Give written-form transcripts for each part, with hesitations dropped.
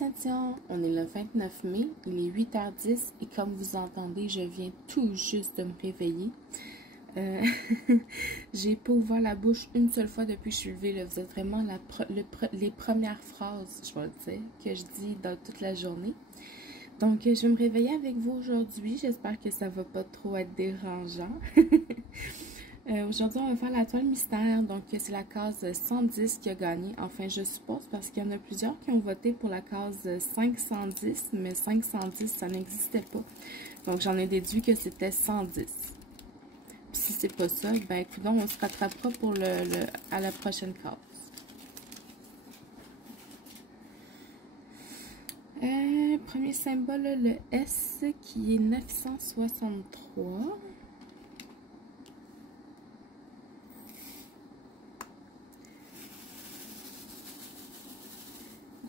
Ascension, on est le 29 mai, il est 8h10 et comme vous entendez, je viens tout juste de me réveiller. J'ai pas ouvert la bouche une seule fois depuis que je suis levée. Là. Vous êtes vraiment les premières phrases, je vais le dire, que je dis dans toute la journée. Donc, je vais me réveiller avec vous aujourd'hui. J'espère que ça va pas trop être dérangeant. Aujourd'hui, on va faire la toile mystère. Donc, c'est la case 110 qui a gagné. Enfin, je suppose, parce qu'il y en a plusieurs qui ont voté pour la case 510, mais 510, ça n'existait pas. Donc, j'en ai déduit que c'était 110. Puis, si c'est pas ça, ben, écoute, on se rattrapera pour à la prochaine case. Premier symbole, le S, qui est 963.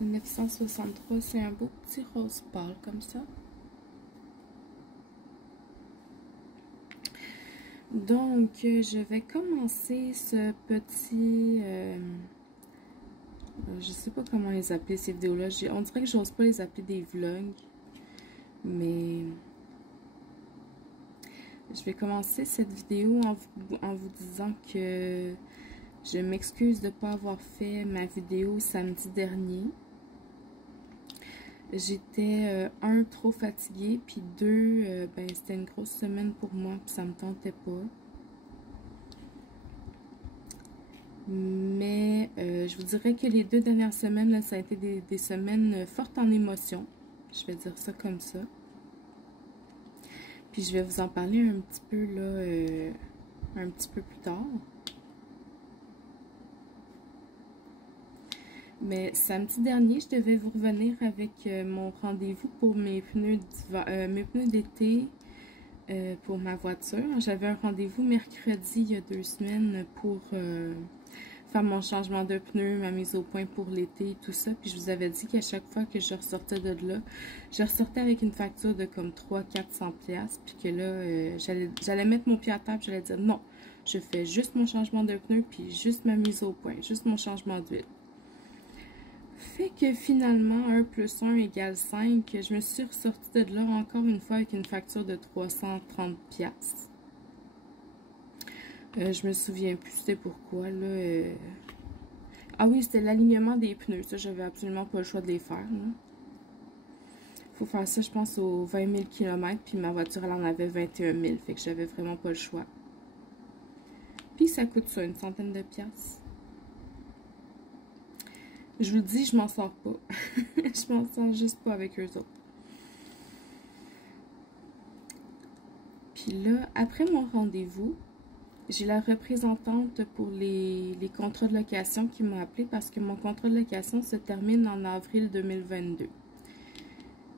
963, c'est un beau petit rose pâle comme ça. Donc, je vais commencer ce petit... je sais pas comment les appeler ces vidéos-là. On dirait que j'ose pas les appeler des vlogs. Mais... je vais commencer cette vidéo en vous disant que je m'excuse de ne pas avoir fait ma vidéo samedi dernier. J'étais, un, trop fatiguée, puis deux, ben, c'était une grosse semaine pour moi, puis ça me tentait pas. Mais je vous dirais que les 2 dernières semaines, là, ça a été des semaines fortes en émotions. Je vais dire ça comme ça. Puis je vais vous en parler un petit peu, là, un petit peu plus tard. Mais samedi dernier, je devais vous revenir avec mon rendez-vous pour mes pneus d'été pour ma voiture. J'avais un rendez-vous mercredi il y a 2 semaines pour faire mon changement de pneus, ma mise au point pour l'été et tout ça. Puis je vous avais dit qu'à chaque fois que je ressortais de là, je ressortais avec une facture de comme 300-400$. Puis que là, j'allais mettre mon pied à table, j'allais dire non, je fais juste mon changement de pneus, puis juste ma mise au point, juste mon changement d'huile. Fait que finalement, 1 plus 1 égale 5. Je me suis ressortie de là encore une fois avec une facture de 330$. Je me souviens plus c'était pourquoi, là. Ah oui, c'était l'alignement des pneus. Ça, j'avais absolument pas le choix de les faire, là. Faut faire ça, je pense, aux 20 000 km. Puis ma voiture, elle en avait 21 000. Fait que j'avais vraiment pas le choix. Puis ça coûte ça, une centaine de piastres. Je vous dis, je m'en sors pas. Je m'en sors juste pas avec eux autres. Puis là, après mon rendez-vous, j'ai la représentante pour les contrats de location qui m'a appelé parce que mon contrat de location se termine en avril 2022.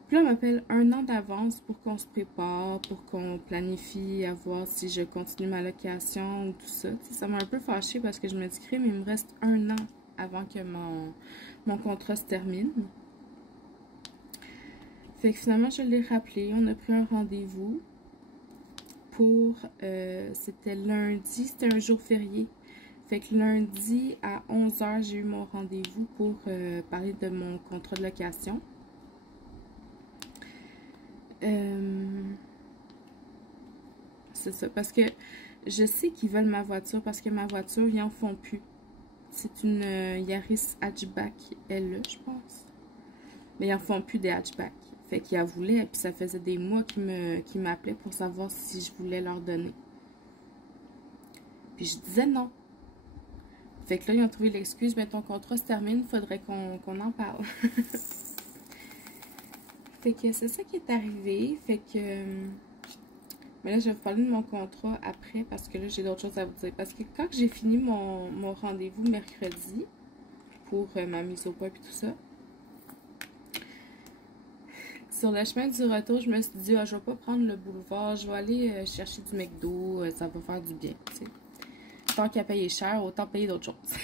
Puis là, elle m'appelle 1 an d'avance pour qu'on se prépare, pour qu'on planifie à voir si je continue ma location ou tout ça. T'sais, ça m'a un peu fâchée parce que je me dis, crème, il me reste 1 an avant que mon contrat se termine. Fait que finalement, je l'ai rappelé. On a pris un rendez-vous pour... c'était lundi, c'était un jour férié. Fait que lundi, à 11h, j'ai eu mon rendez-vous pour parler de mon contrat de location. C'est ça, parce que je sais qu'ils veulent ma voiture, parce que ma voiture, ils en font plus. C'est une Yaris hatchback LE, je pense. Mais ils en font plus des hatchbacks. Fait qu'ils en voulaient, puis ça faisait des mois qu'ils m'appelaient pour savoir si je voulais leur donner. Puis je disais non. Fait que là, ils ont trouvé l'excuse, mais ton contrat se termine, il faudrait qu'on en parle. Fait que c'est ça qui est arrivé. Fait que... mais là, je vais vous parler de mon contrat après, parce que là, j'ai d'autres choses à vous dire. Parce que quand j'ai fini mon rendez-vous mercredi, pour ma mise au point et tout ça, sur le chemin du retour, je me suis dit, ah, je vais pas prendre le boulevard, je vais aller chercher du McDo, ça va faire du bien, tu sais. Tant qu'à payer cher, autant payer d'autres choses.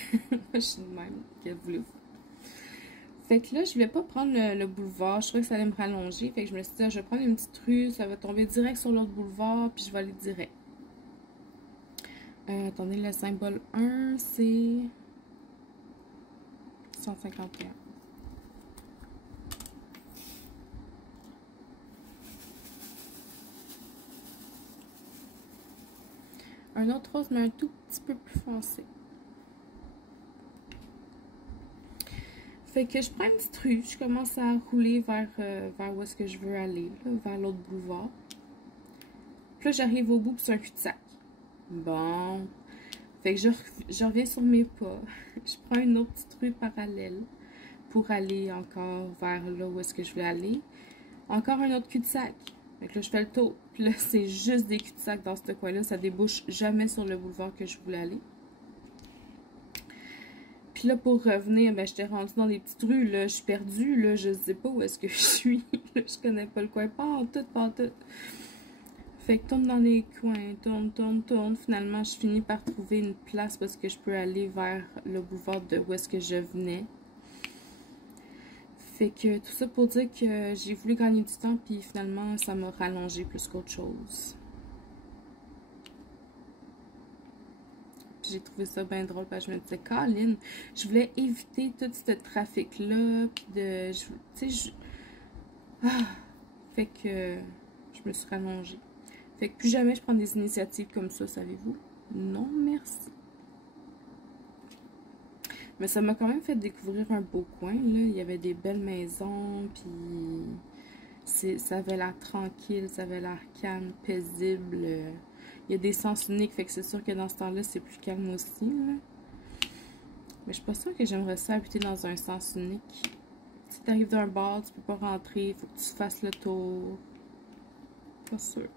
Je suis de même, que voulez-vous. Fait que là, je voulais pas prendre le boulevard, je trouvais que ça allait me rallonger, fait que je me suis dit, ah, je vais prendre une petite rue, ça va tomber direct sur l'autre boulevard, puis je vais aller direct. Attendez, le symbole 1, c'est 151. Un autre rose, mais un tout petit peu plus foncé. Fait que je prends une petite rue, je commence à rouler vers où est-ce que je veux aller, là, vers l'autre boulevard. Puis là, j'arrive au bout, puis c'est un cul-de-sac. Bon. Fait que je reviens sur mes pas. Je prends une autre petite rue parallèle pour aller encore vers là où est-ce que je voulais aller. Encore un autre cul-de-sac. Fait que là, je fais le tour. Puis là, c'est juste des cul-de-sac dans ce coin-là. Ça débouche jamais sur le boulevard que je voulais aller. Puis là, pour revenir, ben, j'étais rendue dans des petites rues, là. Je suis perdue, là. Je sais pas où est-ce que je suis. Là, je connais pas le coin. Pas en tout, pas en tout. Fait que tourne dans les coins, tourne. Finalement, je finis par trouver une place parce que je peux aller vers le boulevard de où est-ce que je venais. Fait que tout ça pour dire que j'ai voulu gagner du temps, puis finalement, ça m'a rallongé plus qu'autre chose. J'ai trouvé ça bien drôle parce que je me disais, Colin, je voulais éviter tout ce trafic-là, puis de. Tu sais, fait que je me suis rallongée. Fait que plus jamais je prends des initiatives comme ça, savez-vous? Non, merci. Mais ça m'a quand même fait découvrir un beau coin, là. Il y avait des belles maisons, puis ça avait l'air tranquille, ça avait l'air calme, paisible. Il y a des sens uniques, fait que c'est sûr que dans ce temps-là, c'est plus calme aussi, là. Mais je suis pas sûre que j'aimerais ça habiter dans un sens unique. Si t'arrives d'un bar, tu peux pas rentrer, il faut que tu fasses le tour. Pas sûr.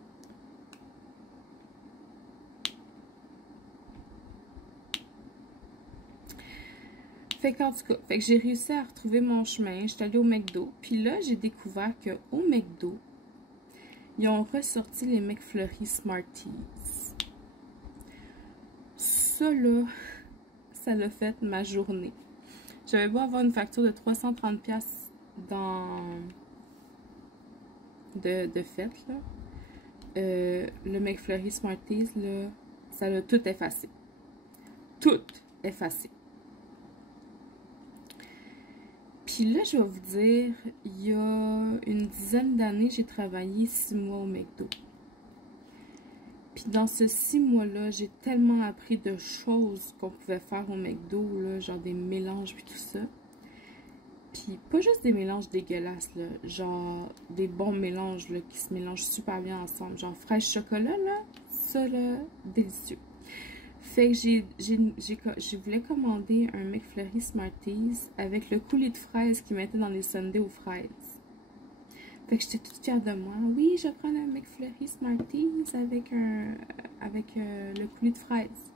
Fait qu'en tout cas, fait que j'ai réussi à retrouver mon chemin. J'étais allée au McDo. Puis là, j'ai découvert qu'au McDo, ils ont ressorti les McFlurry Smarties. Ça, là, ça l'a fait ma journée. J'avais beau avoir une facture de 330$ de fête, là. Le McFlurry Smarties, là, ça l'a tout effacé. Tout effacé. Puis là, je vais vous dire, il y a une dizaine d'années, j'ai travaillé 6 mois au McDo. Puis dans ces 6 mois-là, j'ai tellement appris de choses qu'on pouvait faire au McDo, là, genre des mélanges puis tout ça. Puis pas juste des mélanges dégueulasses, là, genre des bons mélanges là, qui se mélangent super bien ensemble. Genre fraise chocolat, là, ça là, délicieux. Fait que je voulais commander un McFlurry Smarties avec le coulis de fraises qu'ils mettaient dans les sundaes aux fraises. Fait que j'étais toute fière de moi. Oui, je prends un McFlurry Smarties avec le coulis de fraises.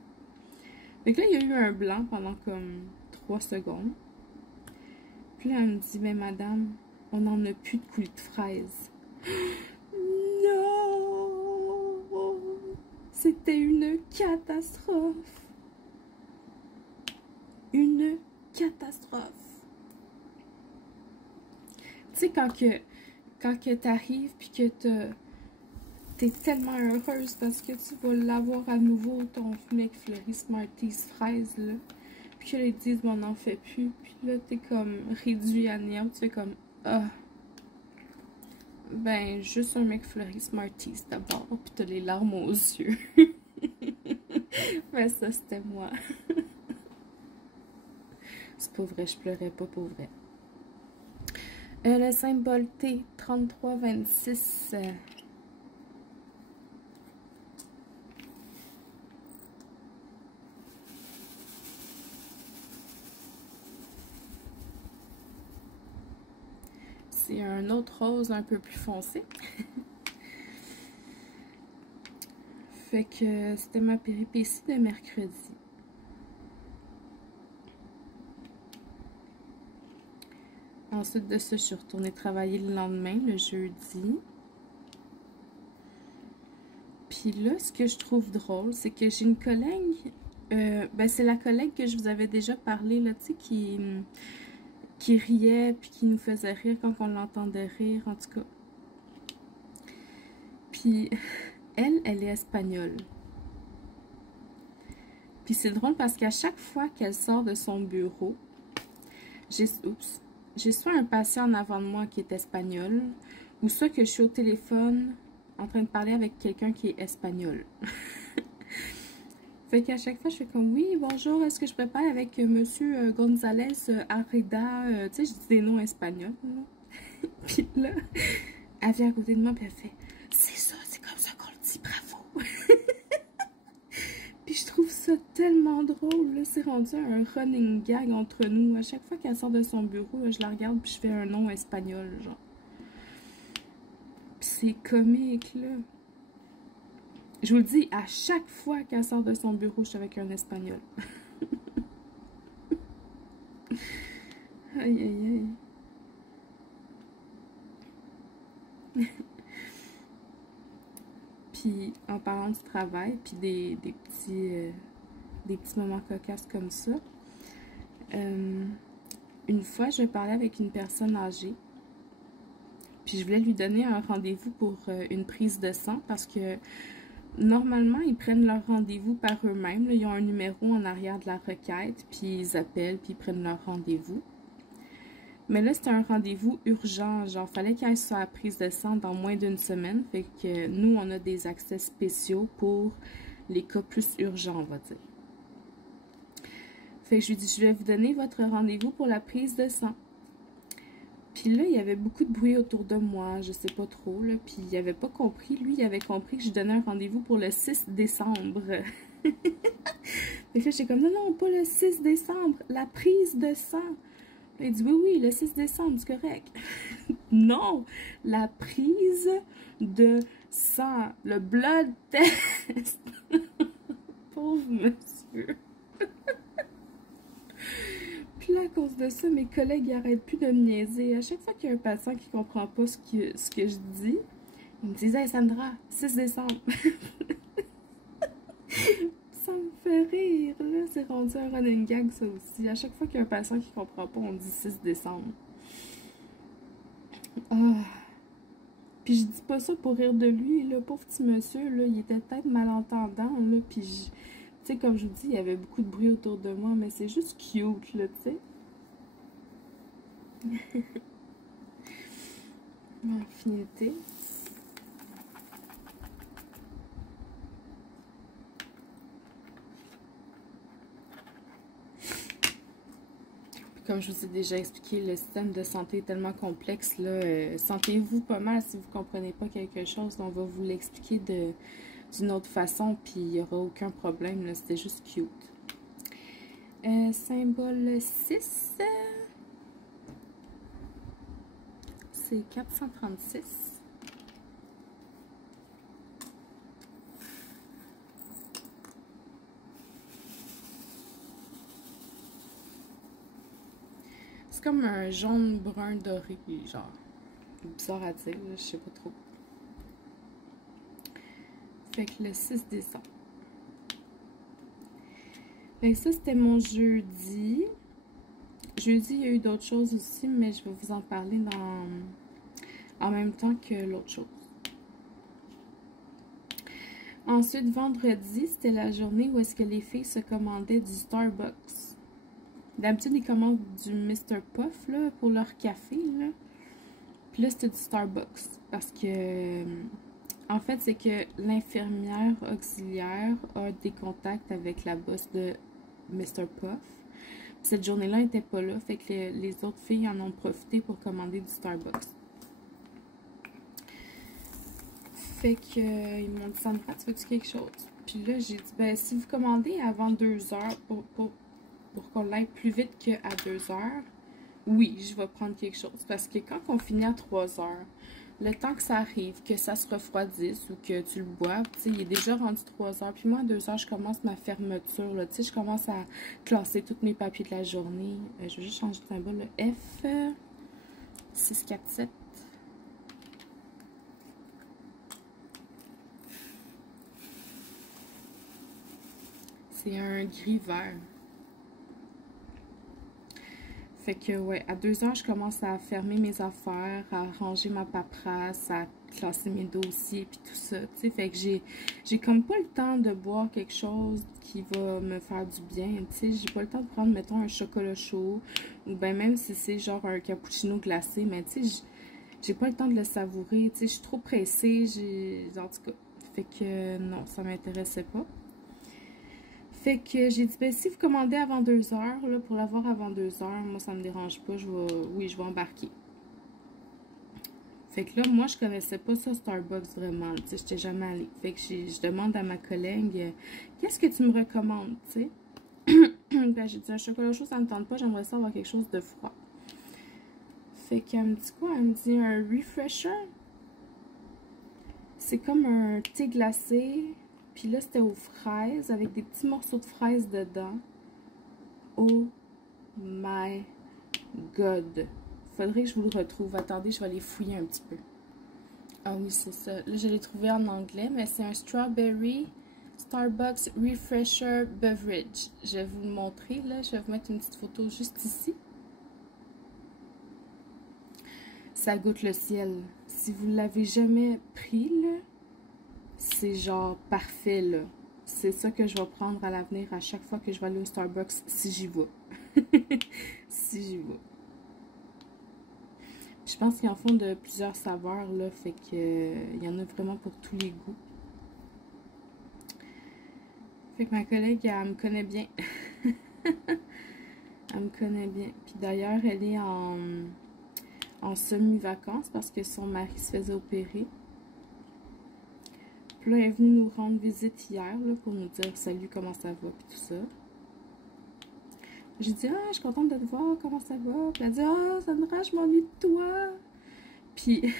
Fait que là, il y a eu un blanc pendant comme 3 secondes. Puis là, elle me dit, mais madame, on n'en a plus de coulis de fraises. Non! C'était une catastrophe. Une catastrophe. Tu sais, quand que t'arrives puis que t'es tellement heureuse parce que tu vas l'avoir à nouveau, ton McFlurry Smarties fraise, là. Puis que là, ils disent, bon, on n'en fait plus. Puis là, t'es comme réduit à néant. Tu fais comme, ah. Ben, juste un McFlurry Smarties d'abord. Puis t'as les larmes aux yeux. Ben, ça, c'était moi. C'est pas vrai, je pleurais pas pour vrai. Le symbole T, 3326. C'est un autre rose un peu plus foncé. Fait que c'était ma péripétie de mercredi. Ensuite de ça, je suis retournée travailler le lendemain, le jeudi. Puis là, ce que je trouve drôle, c'est que j'ai une collègue, ben c'est la collègue que je vous avais déjà parlé, là, tu sais, qui riait, puis qui nous faisait rire quand on l'entendait rire, en tout cas. Puis, elle est espagnole. Puis c'est drôle parce qu'à chaque fois qu'elle sort de son bureau, j'ai soit un patient en avant de moi qui est espagnol, ou soit que je suis au téléphone en train de parler avec quelqu'un qui est espagnol. Fait qu'à chaque fois, je fais comme, oui, bonjour, est-ce que je peux parler avec Monsieur González Arreda? Tu sais, je dis des noms espagnols, là. Puis là, elle vient à côté de moi, puis elle fait, c'est ça, c'est comme ça qu'on le dit, bravo. Puis je trouve ça tellement drôle, là, c'est rendu un running gag entre nous. À chaque fois qu'elle sort de son bureau, là, je la regarde, puis je fais un nom espagnol, genre. Puis c'est comique, là. Je vous le dis, à chaque fois qu'elle sort de son bureau, je suis avec un espagnol. Aïe, aïe, aïe. Puis, en parlant du travail, puis des petits moments cocasses comme ça, une fois, je parlais avec une personne âgée, puis je voulais lui donner un rendez-vous pour une prise de sang, parce que normalement, ils prennent leur rendez-vous par eux-mêmes. Ils ont un numéro en arrière de la requête, puis ils appellent, puis ils prennent leur rendez-vous. Mais là, c'était un rendez-vous urgent. Genre, fallait qu'elle soit à la prise de sang dans moins d'une semaine. Fait que nous, on a des accès spéciaux pour les cas plus urgents, on va dire. Fait que je lui dis, je vais vous donner votre rendez-vous pour la prise de sang. Puis là, il y avait beaucoup de bruit autour de moi, je sais pas trop, là. Puis il avait pas compris. Lui, il avait compris que je donnais un rendez-vous pour le 6 décembre. Fait que là, j'étais comme, non, non, pas le 6 décembre, la prise de sang. Il dit, oui, oui, le 6 décembre, c'est correct. Non, la prise de sang, le blood test. Pauvre monsieur. Puis là, à cause de ça, mes collègues n'arrêtent plus de me niaiser. À chaque fois qu'il y a un patient qui ne comprend pas ce que je dis, ils me disent, hey Sandra, 6 décembre. Ça me fait rire, là. C'est rendu un running gag, ça aussi. À chaque fois qu'il y a un patient qui comprend pas, on dit 6 décembre. Ah. Puis je dis pas ça pour rire de lui, là. Pauvre petit monsieur, là. Il était peut-être malentendant, là. Puis, tu sais, comme je vous dis, il y avait beaucoup de bruit autour de moi, mais c'est juste cute, là, tu sais. Infinité. Comme je vous ai déjà expliqué, le système de santé est tellement complexe, là. Sentez-vous pas mal si vous ne comprenez pas quelque chose. On va vous l'expliquer d'une autre façon, puis il n'y aura aucun problème, là. C'était juste cute. Symbole 6. C'est 436. C'est comme un jaune brun doré, genre. Bizarre à dire, là, je sais pas trop. Fait que le 6 décembre. Fait que ça, c'était mon jeudi. Jeudi, il y a eu d'autres choses aussi, mais je vais vous en parler en même temps que l'autre chose. Ensuite, vendredi, c'était la journée où est-ce que les filles se commandaient du Starbucks. D'habitude, ils commandent du Mr. Puff, là, pour leur café, là. Puis là, c'était du Starbucks. Parce que, en fait, c'est que l'infirmière auxiliaire a des contacts avec la boss de Mr. Puff. Puis cette journée-là, elle n'était pas là. Fait que les autres filles en ont profité pour commander du Starbucks. Fait que, ils m'ont dit, Sandra, tu veux-tu quelque chose? Puis là, j'ai dit, ben, si vous commandez avant 2 heures pour qu'on l'aille plus vite qu'à 2 heures, oui, je vais prendre quelque chose. Parce que quand on finit à 3 heures, le temps que ça arrive, que ça se refroidisse ou que tu le bois, tu sais, il est déjà rendu 3 heures. Puis moi, à 2 heures, je commence ma fermeture, là. Tu sais, je commence à classer tous mes papiers de la journée. Je vais juste changer de symbole, le F. 647. C'est un gris vert. Fait que, ouais, à 2 heures, je commence à fermer mes affaires, à ranger ma paperasse, à classer mes dossiers, puis tout ça, tu sais. Fait que j'ai comme pas le temps de boire quelque chose qui va me faire du bien, tu sais. J'ai pas le temps de prendre, mettons, un chocolat chaud, ou ben même si c'est genre un cappuccino glacé, mais tu sais, j'ai pas le temps de le savourer, tu sais. Je suis trop pressée, en tout cas. Fait que, non, ça m'intéressait pas. Fait que j'ai dit, ben si vous commandez avant 2 heures, là, pour l'avoir avant 2 heures, moi ça me dérange pas, oui, je vais embarquer. Fait que là, moi, je connaissais pas ça, Starbucks, vraiment. Tu sais, j'étais jamais allée. Fait que je demande à ma collègue, qu'est-ce que tu me recommandes, tu sais? Ben, j'ai dit, un chocolat chaud, ça me tente pas, j'aimerais ça avoir quelque chose de froid. Fait qu'elle me dit quoi? Elle me dit un refresher. C'est comme un thé glacé. Puis là, c'était aux fraises, avec des petits morceaux de fraises dedans. Oh my god! Faudrait que je vous le retrouve. Attendez, je vais les fouiller un petit peu. Ah oui, c'est ça. Là, je l'ai trouvé en anglais, mais c'est un Strawberry Starbucks Refresher Beverage. Je vais vous le montrer, là. Je vais vous mettre une petite photo juste ici. Ça goûte le ciel. Si vous ne l'avez jamais pris, là, c'est genre parfait, là. C'est ça que je vais prendre à l'avenir à chaque fois que je vais aller au Starbucks, si j'y vais. Si j'y vais. Je pense qu'ils en font de plusieurs saveurs, là, fait que il y en a vraiment pour tous les goûts. Fait que ma collègue, elle me connaît bien. Elle me connaît bien. Puis d'ailleurs, elle est en semi-vacances parce que son mari se faisait opérer. Puis là, elle est venue nous rendre visite hier, là, pour nous dire salut, comment ça va, puis tout ça. J'ai dit, ah, je suis contente de te voir, comment ça va? Puis elle a dit, ah, Sandra, je m'ennuie de toi. Puis,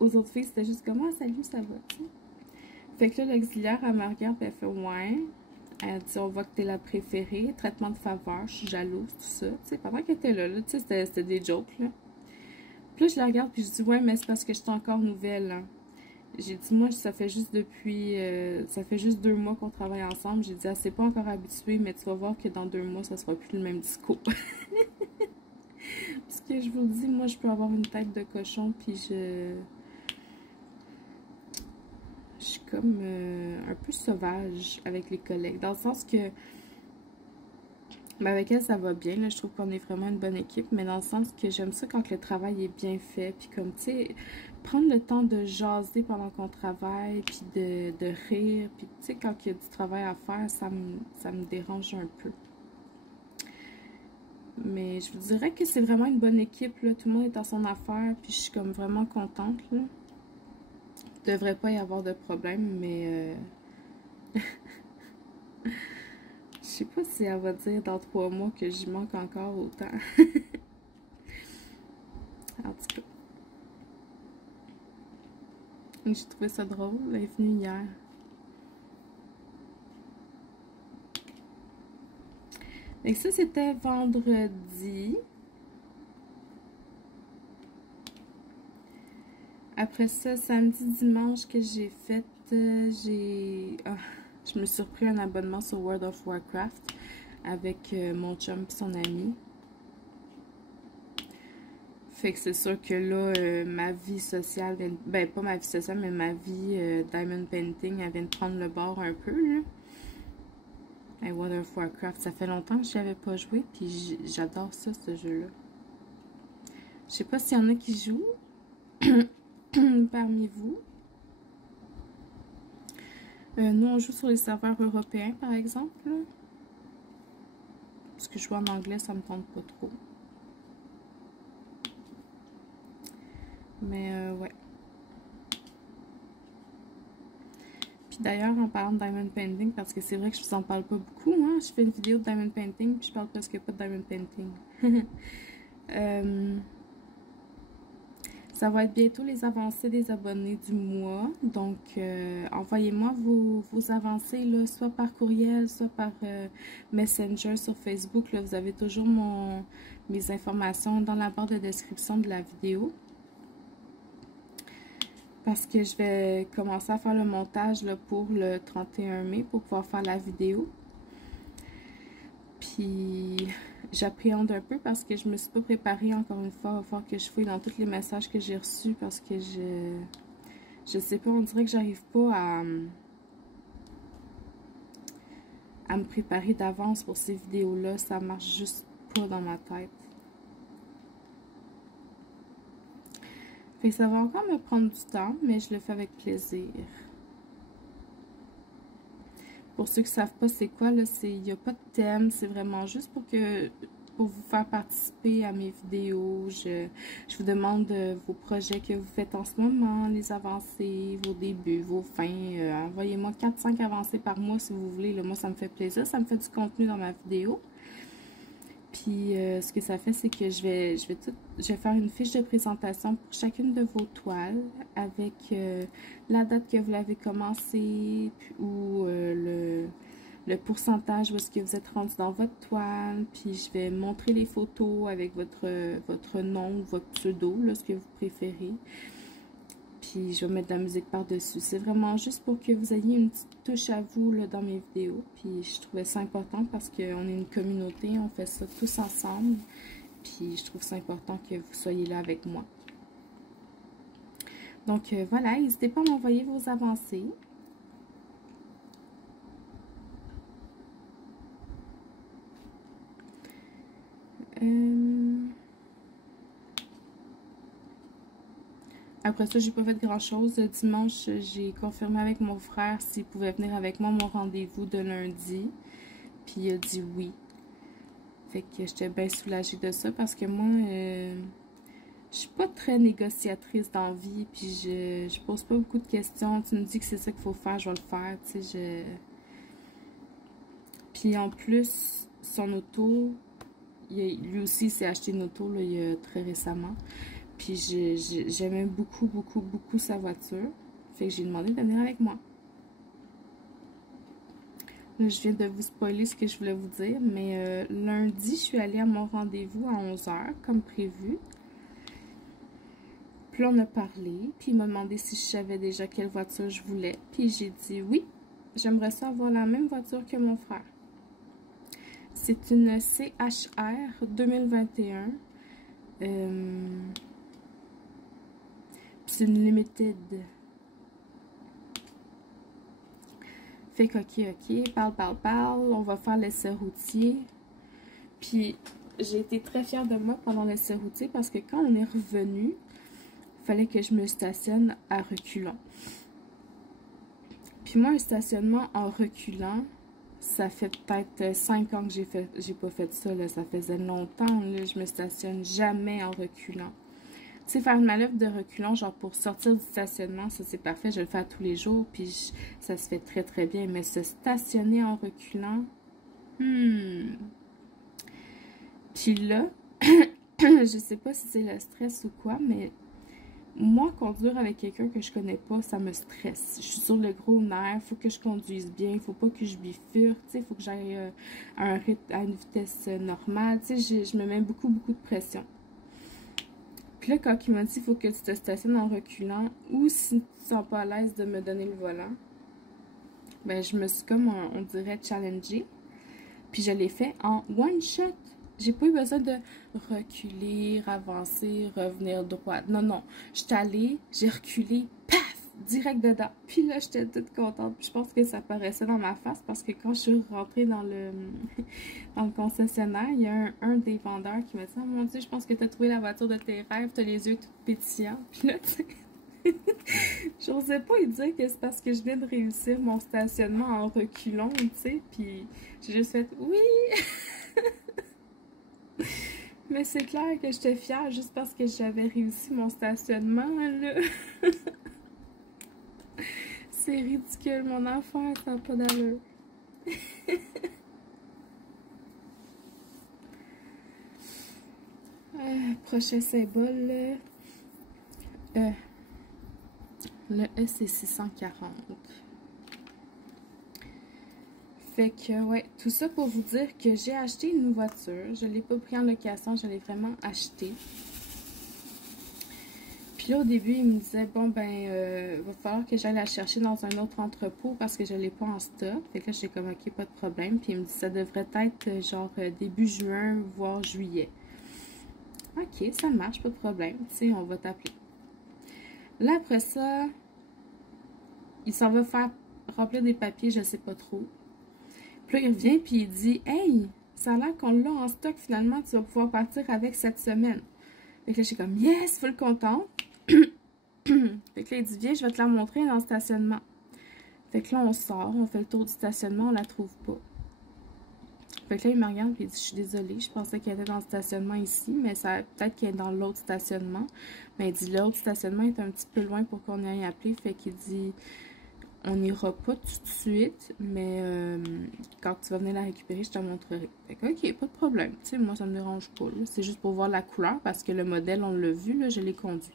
aux autres filles, c'était juste comme, ah, salut, ça va, tu sais. Fait que là, l'auxiliaire, elle me regarde, puis elle fait, ouais. Elle dit, on voit que t'es la préférée, traitement de faveur, je suis jalouse, tout ça. Tu sais, pendant qu'elle était là, tu sais, c'était des jokes, là. Puis là, je la regarde, puis je dis, ouais, mais c'est parce que je suis encore nouvelle, hein. J'ai dit, moi, ça fait juste 2 mois qu'on travaille ensemble. J'ai dit, elle s'est pas encore habituée, mais tu vas voir que dans 2 mois, ça sera plus le même discours. Parce que je vous le dis, moi, je peux avoir une tête de cochon, puis je suis comme un peu sauvage avec les collègues. Dans le sens que, ben avec elle, ça va bien. Là, je trouve qu'on est vraiment une bonne équipe, mais dans le sens que j'aime ça quand le travail est bien fait, puis comme, tu sais, prendre le temps de jaser pendant qu'on travaille, puis de rire, puis tu sais, quand il y a du travail à faire, ça me dérange un peu. Mais je vous dirais que c'est vraiment une bonne équipe, là. Tout le monde est à son affaire, puis je suis comme vraiment contente, là. Il devrait pas y avoir de problème, mais je sais pas si elle va dire dans 3 mois que j'y manque encore autant. En tout cas. J'ai trouvé ça drôle. Elle est venue hier. Et ça, c'était vendredi. Après ça, samedi, dimanche que j'ai fait, je me suis repris un abonnement sur World of Warcraft avec mon chum et son ami. Fait que c'est sûr que là, ma vie sociale, ben pas ma vie sociale, mais ma vie Diamond Painting, elle vient de prendre le bord un peu, là. Et World of Warcraft, ça fait longtemps que j'y avais pas joué, puis j'adore ça, ce jeu-là. Je sais pas s'il y en a qui jouent parmi vous. Nous, on joue sur les serveurs européens, par exemple, là. Parce que jouer en anglais, ça me tente pas trop. Mais ouais. Puis d'ailleurs, en parlant de Diamond Painting, parce que c'est vrai que je vous en parle pas beaucoup, hein. Je fais une vidéo de Diamond Painting, puis je parle presque pas de Diamond Painting. Ça va être bientôt les avancées des abonnés du mois. Donc, envoyez-moi vos avancées, là, soit par courriel, soit par Messenger sur Facebook. Là, vous avez toujours mes informations dans la barre de description de la vidéo. Parce que je vais commencer à faire le montage là, pour le 31 mai pour pouvoir faire la vidéo. Puis j'appréhende un peu parce que je me suis pas préparée encore une fois. Il va falloir que je fouille dans tous les messages que j'ai reçus parce que je sais pas, on dirait que j'arrive pas à me préparer d'avance pour ces vidéos-là. Ça marche juste pas dans ma tête. Fait que ça va encore me prendre du temps, mais je le fais avec plaisir. Pour ceux qui ne savent pas c'est quoi, là, il n'y a pas de thème, c'est vraiment juste pour vous faire participer à mes vidéos. Je vous demande vos projets que vous faites en ce moment, les avancées, vos débuts, vos fins. Envoyez-moi 4-5 avancées par mois si vous voulez. Là, moi, ça me fait plaisir. Ça me fait du contenu dans ma vidéo. Puis, ce que ça fait, c'est que je vais faire une fiche de présentation pour chacune de vos toiles avec la date que vous l'avez commencé ou le pourcentage où est-ce que vous êtes rendu dans votre toile. Puis, je vais montrer les photos avec votre nom ou votre pseudo, là, ce que vous préférez. Puis, je vais mettre de la musique par-dessus. C'est vraiment juste pour que vous ayez une petite touche à vous là, dans mes vidéos. Puis, je trouvais ça important parce qu'on est une communauté, on fait ça tous ensemble. Puis, je trouve ça important que vous soyez là avec moi. Donc, voilà, n'hésitez pas à m'envoyer vos avancées. Après ça, j'ai pas fait grand-chose. Dimanche, j'ai confirmé avec mon frère s'il pouvait venir avec moi à mon rendez-vous de lundi. Puis il a dit oui. Fait que j'étais bien soulagée de ça parce que moi, je suis pas très négociatrice dans la vie. Puis je pose pas beaucoup de questions. Tu me dis que c'est ça qu'il faut faire, je vais le faire. Tu sais, Puis en plus, son auto, lui aussi s'est acheté une auto là, très récemment. Puis j'aimais beaucoup, beaucoup, beaucoup sa voiture. Fait que j'ai demandé de venir avec moi. Là, je viens de vous spoiler ce que je voulais vous dire. Mais lundi, je suis allée à mon rendez-vous à 11 h, comme prévu. Puis là, on a parlé. Puis il m'a demandé si je savais déjà quelle voiture je voulais. Puis j'ai dit oui, j'aimerais ça avoir la même voiture que mon frère. C'est une CHR 2021. C'est une limited. Fait que ok, parle, on va faire l'essai routier. Puis j'ai été très fière de moi pendant l'essai routier parce que quand on est revenu, il fallait que je me stationne à reculons. Puis moi, un stationnement en reculant, ça fait peut-être 5 ans que j'ai pas fait ça, là. Ça faisait longtemps, là, je me stationne jamais en reculant. Tu sais, faire une manœuvre de reculant, genre pour sortir du stationnement, ça c'est parfait, je le fais tous les jours, puis ça se fait très très bien. Mais se stationner en reculant, Puis là, je sais pas si c'est le stress ou quoi, mais moi, conduire avec quelqu'un que je connais pas, ça me stresse. Je suis sur le gros nerf, faut que je conduise bien, faut pas que je bifurque, tu sais, faut que j'aille à une vitesse normale, tu sais, je me mets beaucoup, beaucoup de pression. Puis là, quand il m'a dit, il faut que tu te stationnes en reculant, ou si tu te sens pas à l'aise de me donner le volant, ben je me suis comme, on dirait, challengée. Puis je l'ai fait en one shot. J'ai pas eu besoin de reculer, avancer, revenir droite. Non, non. J'étais allée, j'ai reculé, paf! Direct dedans. Puis là, j'étais toute contente. Puis je pense que ça paraissait dans ma face parce que quand je suis rentrée dans le concessionnaire, il y a un des vendeurs qui m'a dit « Oh mon Dieu, je pense que tu as trouvé la voiture de tes rêves, tu as les yeux tout pétillants. » Puis là, tu sais, j'osais pas lui dire que c'est parce que je viens de réussir mon stationnement en reculant, tu sais. Puis j'ai juste fait « Oui! » Mais c'est clair que j'étais fière juste parce que j'avais réussi mon stationnement, là. C'est ridicule, mon affaire, ça n'a pas d'allure. Prochain symbole, le E, c'est 640. Fait que, ouais, tout ça pour vous dire que j'ai acheté une voiture. Je ne l'ai pas pris en location, je l'ai vraiment acheté. Puis là, au début, il me disait, bon, ben, va falloir que j'aille la chercher dans un autre entrepôt parce que je ne l'ai pas en stock. Fait que là, j'étais comme, ok, pas de problème. Puis il me dit, ça devrait être genre début juin, voire juillet. Ok, ça marche, pas de problème. Tu sais, on va t'appeler. Là, après ça, il s'en va faire remplir des papiers, je sais pas trop. Puis là, il revient puis il dit « Hey, ça a l'air qu'on l'a en stock finalement, tu vas pouvoir partir avec cette semaine. » Fait que là, j'ai comme « Yes, full content. » Fait que là, il dit « Viens, je vais te la montrer dans le stationnement. » Fait que là, on sort, on fait le tour du stationnement, on la trouve pas. Fait que là, il me regarde et il dit, je suis désolée, je pensais qu'elle était dans le stationnement ici, mais ça peut-être qu'elle est dans l'autre stationnement. Mais il dit, l'autre stationnement est un petit peu loin pour qu'on aille appeler. Fait qu'il dit, on n'ira pas tout de suite, mais quand tu vas venir la récupérer, je te montrerai. Fait que, ok, pas de problème. Tu sais, moi, ça me dérange pas. C'est juste pour voir la couleur, parce que le modèle, on l'a vu, là, je l'ai conduit.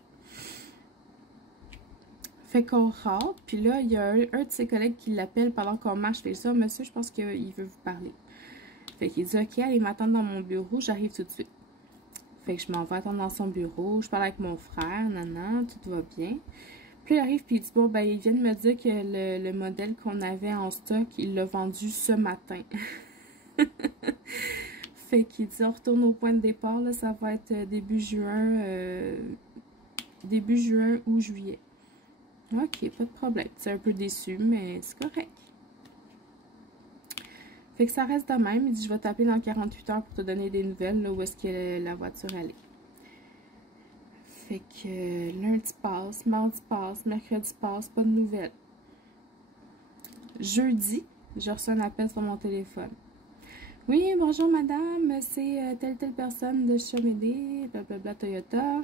Fait qu'on rentre, puis là, il y a un de ses collègues qui l'appelle pendant qu'on marche. Fait ça, monsieur, je pense qu'il veut vous parler. Fait qu'il dit, ok, allez m'attendre dans mon bureau, j'arrive tout de suite. Fait que je m'en vais attendre dans son bureau, je parle avec mon frère, nanan, tout va bien. Puis il arrive, puis il dit, bon, ben, il vient de me dire que le modèle qu'on avait en stock, il l'a vendu ce matin. Fait qu'il dit, on retourne au point de départ, là, ça va être début juin ou juillet. Ok, pas de problème. C'est un peu déçu, mais c'est correct. Fait que ça reste de même. Il dit, je vais t'appeler dans 48 heures pour te donner des nouvelles, là, où est-ce que la voiture allait. Fait que lundi passe, mardi passe, mercredi passe, pas de nouvelles. Jeudi, je reçois un appel sur mon téléphone. Oui, bonjour madame, c'est telle personne de Chomédé, blablabla Toyota.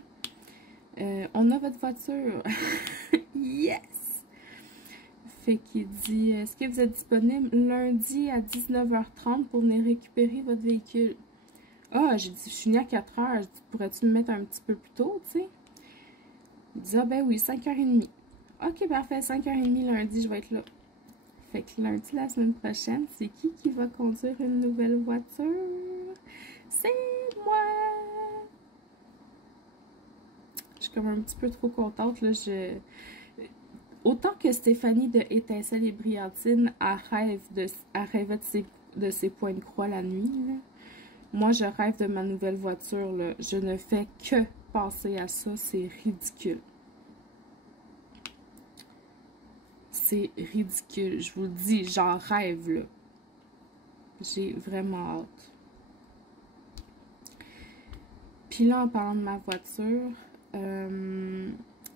On a votre voiture. Yes! Fait qu'il dit, est-ce que vous êtes disponible lundi à 19h30 pour venir récupérer votre véhicule? Ah, j'ai dit, je suis venue à 4h. Je dis, pourrais-tu me mettre un petit peu plus tôt, tu sais? Il dit, ah ben oui, 5h30. Ok, parfait, 5h30 lundi, je vais être là. Fait que lundi, la semaine prochaine, c'est qui va conduire une nouvelle voiture? C'est moi! Je suis comme un petit peu trop contente, là, Autant que Stéphanie de Étincelle et Brillantine, elle rêvait de ses points de croix la nuit, là. Moi, je rêve de ma nouvelle voiture, là. Je ne fais que penser à ça, c'est ridicule. C'est ridicule, je vous le dis, j'en rêve, là. J'ai vraiment hâte. Puis là, en parlant de ma voiture,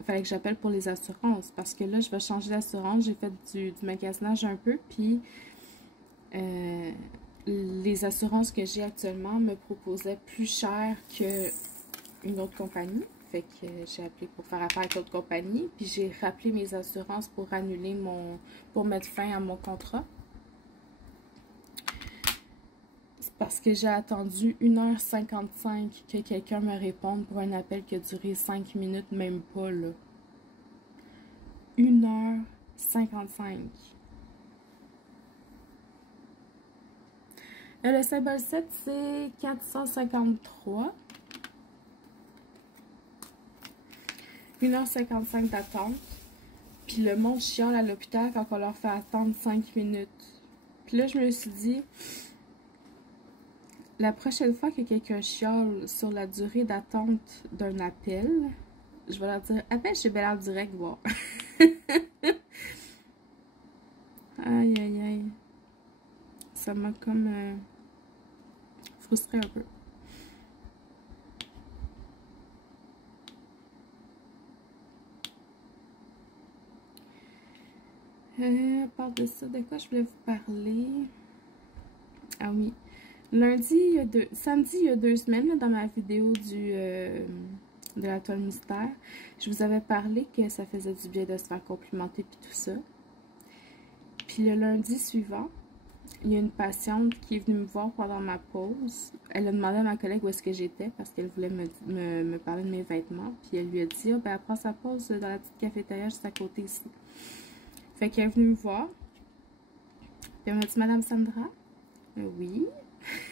il fallait que j'appelle pour les assurances, parce que là, je vais changer d'assurance. J'ai fait du magasinage un peu, puis les assurances que j'ai actuellement me proposaient plus cher qu'une autre compagnie. Fait que j'ai appelé pour faire affaire avec l'autre compagnie, puis j'ai rappelé mes assurances pour annuler pour mettre fin à mon contrat. C'est parce que j'ai attendu 1h55 que quelqu'un me réponde pour un appel qui a duré 5 minutes, même pas, là. 1h55. Le symbole 7, c'est 453. 1h55 d'attente. Puis le monde chiale à l'hôpital quand on leur fait attendre 5 minutes. Puis là, je me suis dit, la prochaine fois que quelqu'un chiale sur la durée d'attente d'un appel, je vais leur dire, appelle chez Bel Air Direct, voir. Aïe, aïe, aïe. Ça m'a comme frustrée un peu. À part de ça, de quoi je voulais vous parler? Ah oui. Samedi, il y a 2 semaines, là, dans ma vidéo de la toile mystère, je vous avais parlé que ça faisait du bien de se faire complimenter puis tout ça. Puis le lundi suivant, il y a une patiente qui est venue me voir pendant ma pause. Elle a demandé à ma collègue où est-ce que j'étais parce qu'elle voulait me parler de mes vêtements. Puis elle lui a dit, ben, elle prend sa pause dans la petite cafétéria juste à côté ici. Fait qu'elle est venue me voir. Puis elle m'a dit, Madame Sandra? Oui.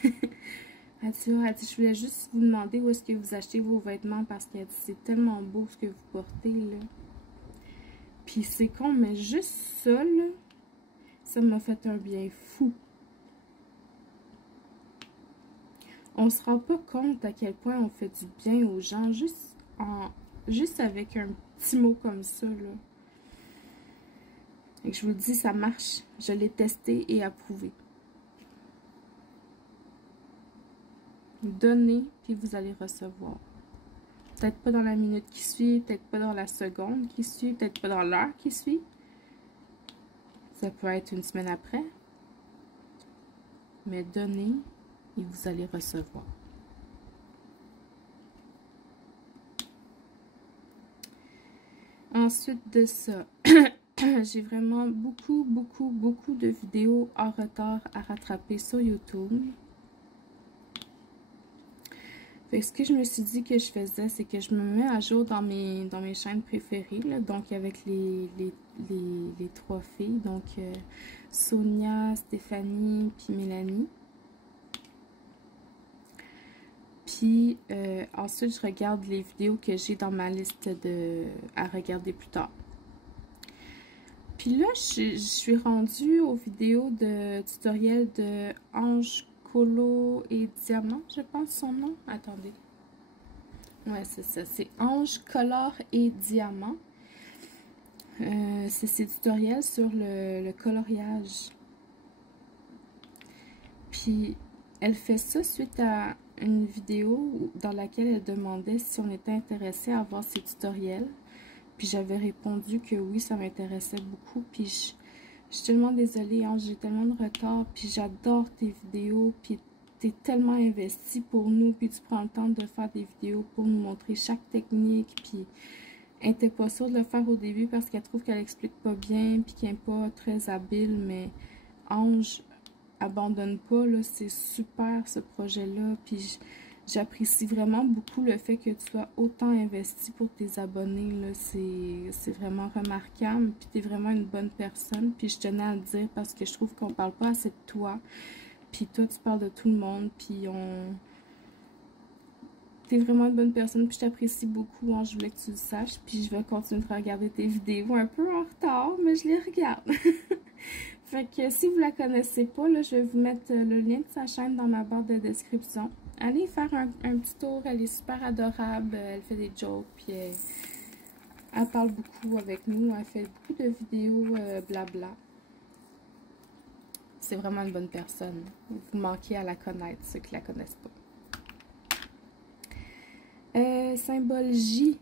Elle dit, je voulais juste vous demander où est-ce que vous achetez vos vêtements parce qu'elle dit, c'est tellement beau ce que vous portez, là. Puis c'est con, mais juste ça, là, ça m'a fait un bien fou. On se rend pas compte à quel point on fait du bien aux gens juste avec un petit mot comme ça, là. Et que je vous le dis, ça marche. Je l'ai testé et approuvé. Donnez, puis vous allez recevoir. Peut-être pas dans la minute qui suit, peut-être pas dans la seconde qui suit, peut-être pas dans l'heure qui suit. Ça peut être une semaine après. Mais donnez et vous allez recevoir. Ensuite de ça, j'ai vraiment beaucoup de vidéos en retard à rattraper sur YouTube. Fait que ce que je me suis dit que je faisais, c'est que je me mets à jour dans mes chaînes préférées, là, donc avec les 3 filles, donc Sonia, Stéphanie, puis Mélanie. Puis ensuite, je regarde les vidéos que j'ai dans ma liste à regarder plus tard. Puis là, je suis rendue aux vidéos de tutoriel de Ange Colo et Diamant, je pense son nom. Attendez. Ouais, c'est ça. C'est Ange Color et Diamant. C'est ses tutoriels sur le coloriage. Puis, elle fait ça suite à une vidéo dans laquelle elle demandait si on était intéressé à voir ses tutoriels. Puis j'avais répondu que oui, ça m'intéressait beaucoup. Puis je suis tellement désolée, hein, j'ai tellement de retard. Puis j'adore tes vidéos. Puis t'es tellement investi pour nous. Puis tu prends le temps de faire des vidéos pour nous montrer chaque technique. Puis elle n'était pas sûre de le faire au début parce qu'elle trouve qu'elle explique pas bien. Puis qu'elle n'est pas très habile. Mais Ange, abandonne pas, là, c'est super ce projet-là. Puis j'apprécie vraiment beaucoup le fait que tu sois autant investi pour tes abonnés, là. C'est vraiment remarquable. Puis tu es vraiment une bonne personne. Puis je tenais à le dire parce que je trouve qu'on parle pas assez de toi. Puis toi, tu parles de tout le monde. Puis t'es vraiment une bonne personne. Puis je t'apprécie beaucoup, hein, je voulais que tu le saches. Puis je vais continuer de regarder tes vidéos un peu en retard, mais je les regarde. Fait que si vous la connaissez pas, là, je vais vous mettre le lien de sa chaîne dans ma barre de description. Allez faire un petit tour, elle est super adorable, elle fait des jokes, puis elle parle beaucoup avec nous, elle fait beaucoup de vidéos blabla. C'est vraiment une bonne personne. Vous manquez à la connaître, ceux qui la connaissent pas. Symbole J,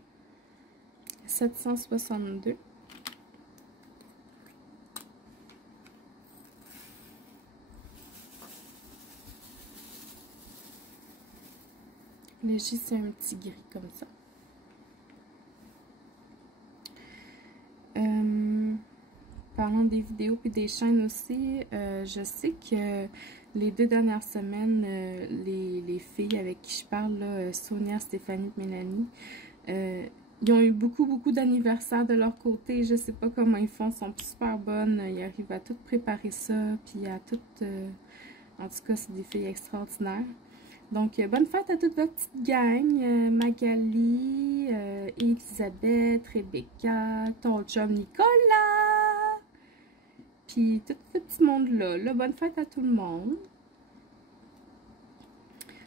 762. Le J, c'est un petit gris comme ça. Parlant des vidéos et des chaînes aussi, je sais que les 2 dernières semaines, les filles avec qui je parle, là, Sonia, Stéphanie et Mélanie, ils ont eu beaucoup d'anniversaires de leur côté. Je sais pas comment ils font, ils sont super bonnes. Ils arrivent à tout préparer ça, puis à tout... en tout cas, c'est des filles extraordinaires. Donc, bonne fête à toute votre petite gang. Magali, Elisabeth, Rebecca, ton chum Nicolas. Puis tout ce petit monde-là. Là, bonne fête à tout le monde.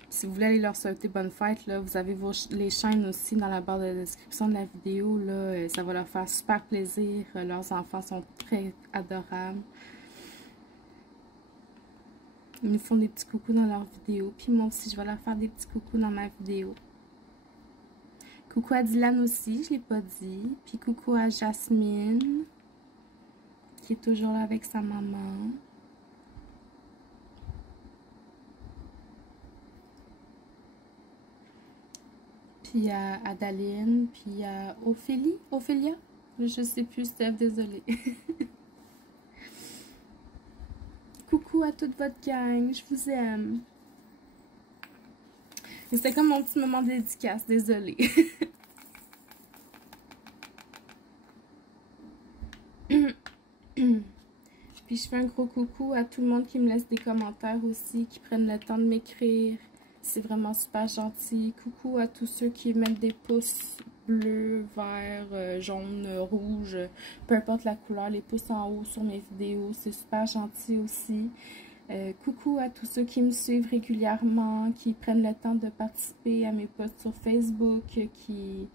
Si vous voulez aller leur souhaiter bonne fête, là, vous avez les chaînes aussi dans la barre de description de la vidéo. Là, ça va leur faire super plaisir. Leurs enfants sont très adorables. Ils nous font des petits coucous dans leurs vidéos. Puis moi aussi, je vais leur faire des petits coucous dans ma vidéo. Coucou à Dylan aussi, je ne l'ai pas dit. Puis coucou à Jasmine, qui est toujours là avec sa maman. Puis à Adaline, puis à Ophélia. Je sais plus, Steph, désolée. Coucou à toute votre gang, je vous aime. C'était comme mon petit moment de dédicace, désolée. Puis je fais un gros coucou à tout le monde qui me laisse des commentaires aussi, qui prennent le temps de m'écrire. C'est vraiment super gentil. Coucou à tous ceux qui mettent des pouces bleus, verts, jaunes, rouges, peu importe la couleur, les pouces en haut sur mes vidéos. C'est super gentil aussi. Coucou à tous ceux qui me suivent régulièrement, qui prennent le temps de participer à mes posts sur Facebook, qui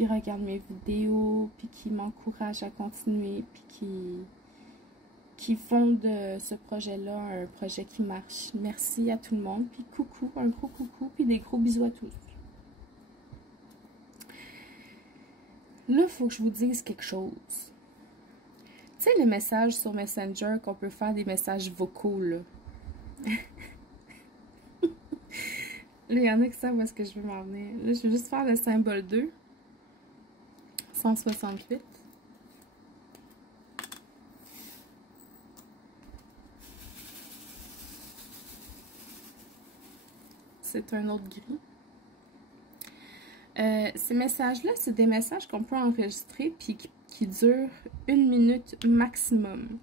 regardent mes vidéos, puis qui m'encouragent à continuer, puis qui font de ce projet-là un projet qui marche. Merci à tout le monde, puis coucou, un gros coucou, puis des gros bisous à tous. Là, il faut que je vous dise quelque chose. Tu sais, les messages sur Messenger, qu'on peut faire des messages vocaux, là. Là, il y en a qui savent où est-ce que je veux m'en venir. Là, je vais juste faire le symbole 2. 168. C'est un autre gris. Ces messages-là, c'est des messages qu'on peut enregistrer puis qui durent 1 minute maximum.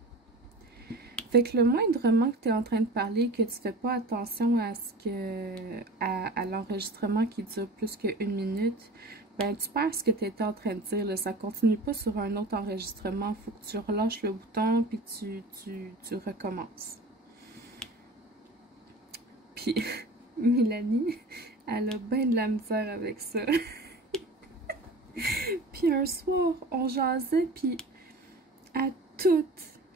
Fait que le moindrement que tu es en train de parler, que tu fais pas attention à ce que à l'enregistrement qui dure plus que 1 minute, ben tu perds ce que tu étais en train de dire. Là. Ça continue pas sur un autre enregistrement. Il faut que tu relâches le bouton puis que tu recommences. Puis Mélanie, elle a bien de la misère avec ça. Puis un soir, on jasait, puis à tous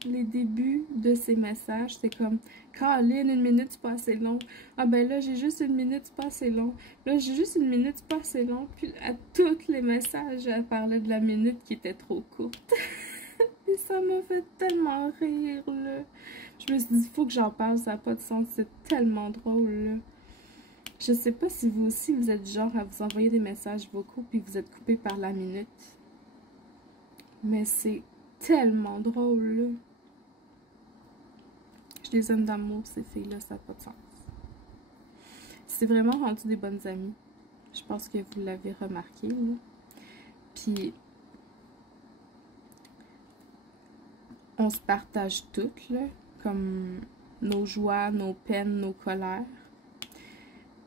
les débuts de ces messages, c'est comme « Caroline, 1 minute, c'est pas assez long. Ah ben là, j'ai juste 1 minute, c'est pas assez long. Là, j'ai juste 1 minute, c'est pas assez long. » Puis à tous les messages, elle parlait de la minute qui était trop courte. Et ça m'a fait tellement rire, là. Je me suis dit, il faut que j'en parle, ça n'a pas de sens, c'est tellement drôle, là. Je sais pas si vous aussi, vous êtes du genre à vous envoyer des messages vocaux puis vous êtes coupé par la minute. Mais c'est tellement drôle, là. Je les aime d'amour, ces filles-là, ça n'a pas de sens. C'est vraiment rendu des bonnes amies. Je pense que vous l'avez remarqué, là. Puis, on se partage toutes, là, comme nos joies, nos peines, nos colères.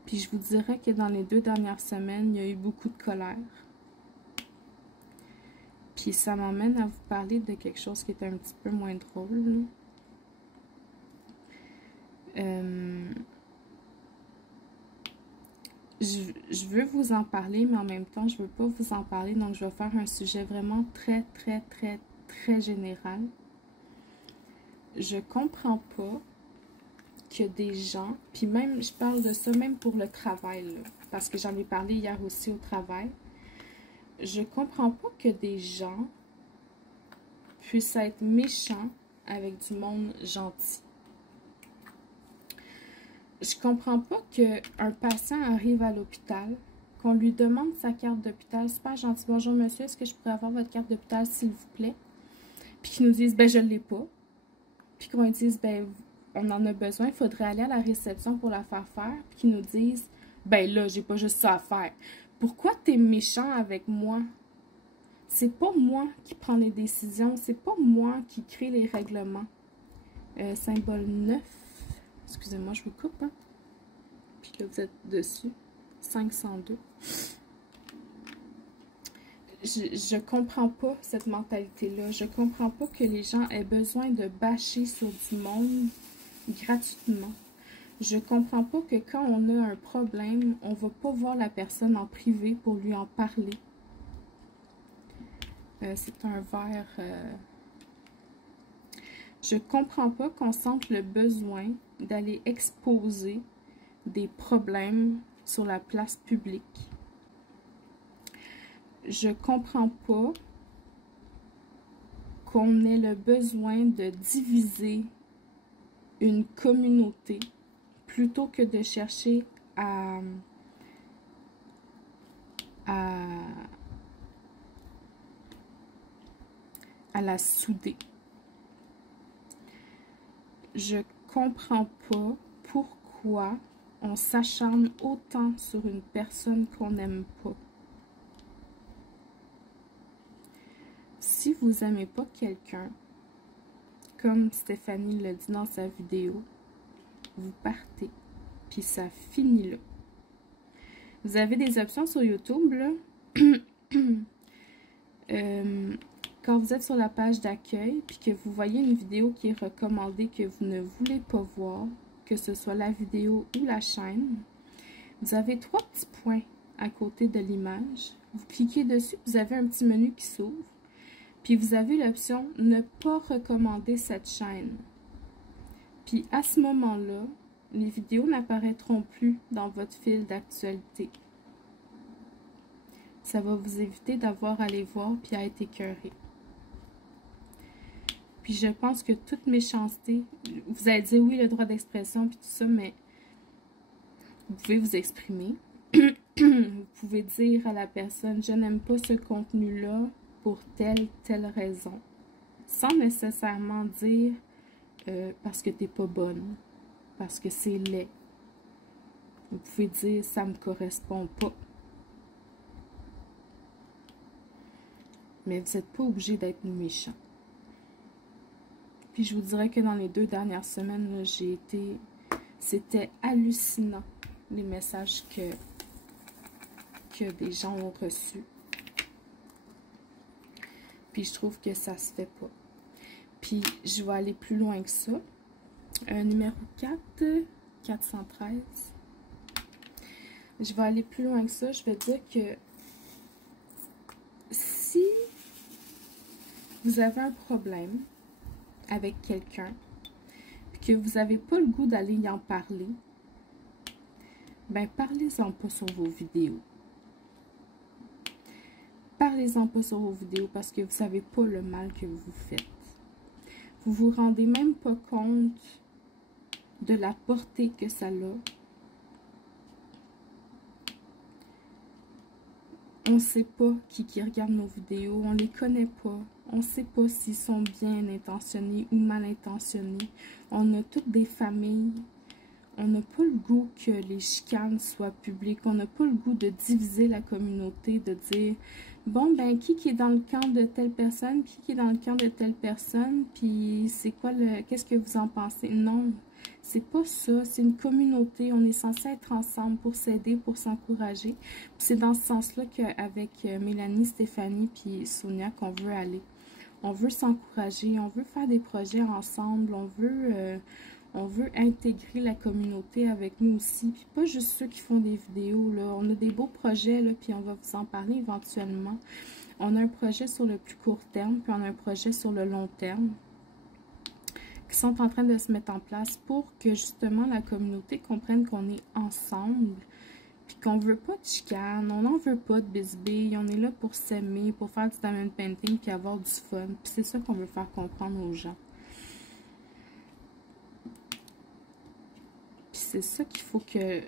Puis je vous dirais que dans les 2 dernières semaines, il y a eu beaucoup de colère. Puis ça m'emmène à vous parler de quelque chose qui est un petit peu moins drôle. Je veux vous en parler, mais en même temps, je veux pas vous en parler. Donc, je vais faire un sujet vraiment très, très, très, très général. Je comprends pas que des gens, puis même, je parle de ça même pour le travail, là, parce que j'en ai parlé hier aussi au travail. Je comprends pas que des gens puissent être méchants avec du monde gentil. Je comprends pas qu'un patient arrive à l'hôpital, qu'on lui demande sa carte d'hôpital, super gentil, bonjour monsieur, est-ce que je pourrais avoir votre carte d'hôpital s'il vous plaît? Puis qu'ils nous disent, ben je l'ai pas. Puis qu'on lui dise, ben on en a besoin, il faudrait aller à la réception pour la faire faire, puis qu'ils nous disent, ben là, j'ai pas juste ça à faire. Pourquoi t'es méchant avec moi? C'est pas moi qui prends les décisions, c'est pas moi qui crée les règlements. Symbole 9, excusez-moi, je vous coupe, hein? Puis là, vous êtes dessus, 502. Je comprends pas cette mentalité-là. Je comprends pas que les gens aient besoin de bâcher sur du monde gratuitement. Je comprends pas que quand on a un problème, on va pas voir la personne en privé pour lui en parler. C'est un verre... Je comprends pas qu'on sente le besoin d'aller exposer des problèmes sur la place publique. Je comprends pas qu'on ait le besoin de diviser une communauté plutôt que de chercher à la souder. Je comprends pas pourquoi on s'acharne autant sur une personne qu'on n'aime pas. Si vous n'aimez pas quelqu'un, comme Stéphanie l'a dit dans sa vidéo, vous partez, puis ça finit là. Vous avez des options sur YouTube, là. Quand vous êtes sur la page d'accueil, puis que vous voyez une vidéo qui est recommandée que vous ne voulez pas voir, que ce soit la vidéo ou la chaîne, vous avez 3 petits points à côté de l'image. Vous cliquez dessus, vous avez un petit menu qui s'ouvre. Puis vous avez l'option « Ne pas recommander cette chaîne ». Puis à ce moment-là, les vidéos n'apparaîtront plus dans votre fil d'actualité. Ça va vous éviter d'avoir à les voir puis à être écœuré. Puis je pense que toute méchanceté, vous allez dire oui, le droit d'expression, puis tout ça, mais vous pouvez vous exprimer. Vous pouvez dire à la personne, je n'aime pas ce contenu-là pour telle raison. Sans nécessairement dire parce que t'es pas bonne, parce que c'est laid. Vous pouvez dire, ça me correspond pas. Mais vous n'êtes pas obligé d'être méchant. Puis je vous dirais que dans les 2 dernières semaines, j'ai été... C'était hallucinant, les messages que des gens ont reçus. Puis je trouve que ça se fait pas. Puis je vais aller plus loin que ça. Numéro 4, 413. Je vais aller plus loin que ça. Je vais dire que si vous avez un problème avec quelqu'un, puis que vous n'avez pas le goût d'aller y en parler, ben parlez-en pas sur vos vidéos. Parlez-en pas sur vos vidéos parce que vous ne savez pas le mal que vous faites. Vous vous rendez même pas compte de la portée que ça a. On ne sait pas qui regarde nos vidéos, on les connaît pas. On ne sait pas s'ils sont bien intentionnés ou mal intentionnés. On a toutes des familles. On n'a pas le goût que les chicanes soient publiques. On n'a pas le goût de diviser la communauté, de dire, bon, ben, qui est dans le camp de telle personne, qui est dans le camp de telle personne, puis c'est quoi qu'est-ce que vous en pensez? Non, c'est pas ça. C'est une communauté. On est censé être ensemble pour s'aider, pour s'encourager. C'est dans ce sens-là qu'avec Mélanie, Stéphanie, puis Sonia qu'on veut aller. On veut s'encourager, on veut faire des projets ensemble, on veut intégrer la communauté avec nous aussi. Puis pas juste ceux qui font des vidéos, là. On a des beaux projets, là, puis on va vous en parler éventuellement. On a un projet sur le plus court terme, puis on a un projet sur le long terme qui sont en train de se mettre en place pour que justement la communauté comprenne qu'on est ensemble, puis qu'on veut pas de chicane, on n'en veut pas de bisbille, on est là pour s'aimer, pour faire du diamond painting, puis avoir du fun. Puis c'est ça qu'on veut faire comprendre aux gens. Puis c'est ça qu'il faut que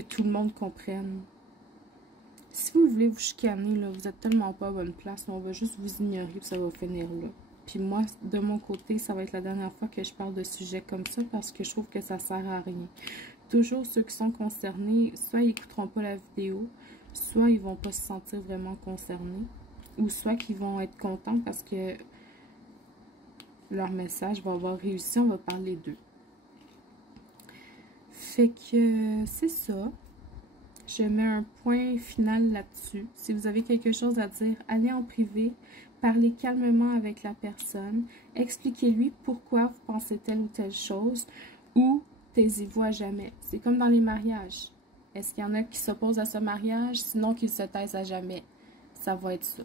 tout le monde comprenne. Si vous voulez vous chicaner, là, vous êtes tellement pas à bonne place, on va juste vous ignorer, puis ça va finir là. Puis moi, de mon côté, ça va être la dernière fois que je parle de sujets comme ça parce que je trouve que ça sert à rien. Toujours ceux qui sont concernés, soit ils n'écouteront pas la vidéo, soit ils vont pas se sentir vraiment concernés, ou soit qu'ils vont être contents parce que leur message va avoir réussi, on va parler d'eux. Fait que c'est ça. Je mets un point final là-dessus. Si vous avez quelque chose à dire, allez en privé, parlez calmement avec la personne, expliquez-lui pourquoi vous pensez telle ou telle chose, ou taisez-vous à jamais. C'est comme dans les mariages. Est-ce qu'il y en a qui s'opposent à ce mariage? Sinon qu'ils se taisent à jamais. Ça va être ça.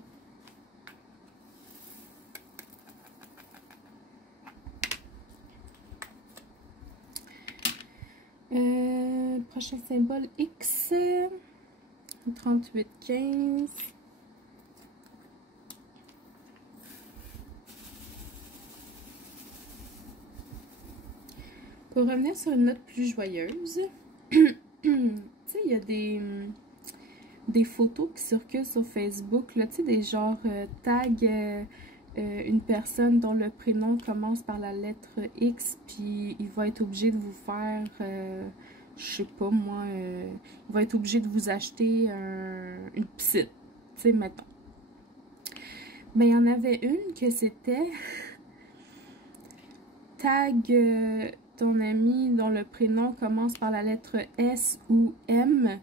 Prochain symbole X, 3815. Pour revenir sur une note plus joyeuse, tu sais, il y a des photos qui circulent sur Facebook, là, tu sais, des genres tag une personne dont le prénom commence par la lettre X, puis il va être obligé de vous faire, je sais pas moi, il va être obligé de vous acheter une piscine, tu sais, mettons. Mais il y en avait une que c'était tag ton ami dont le prénom commence par la lettre S ou M,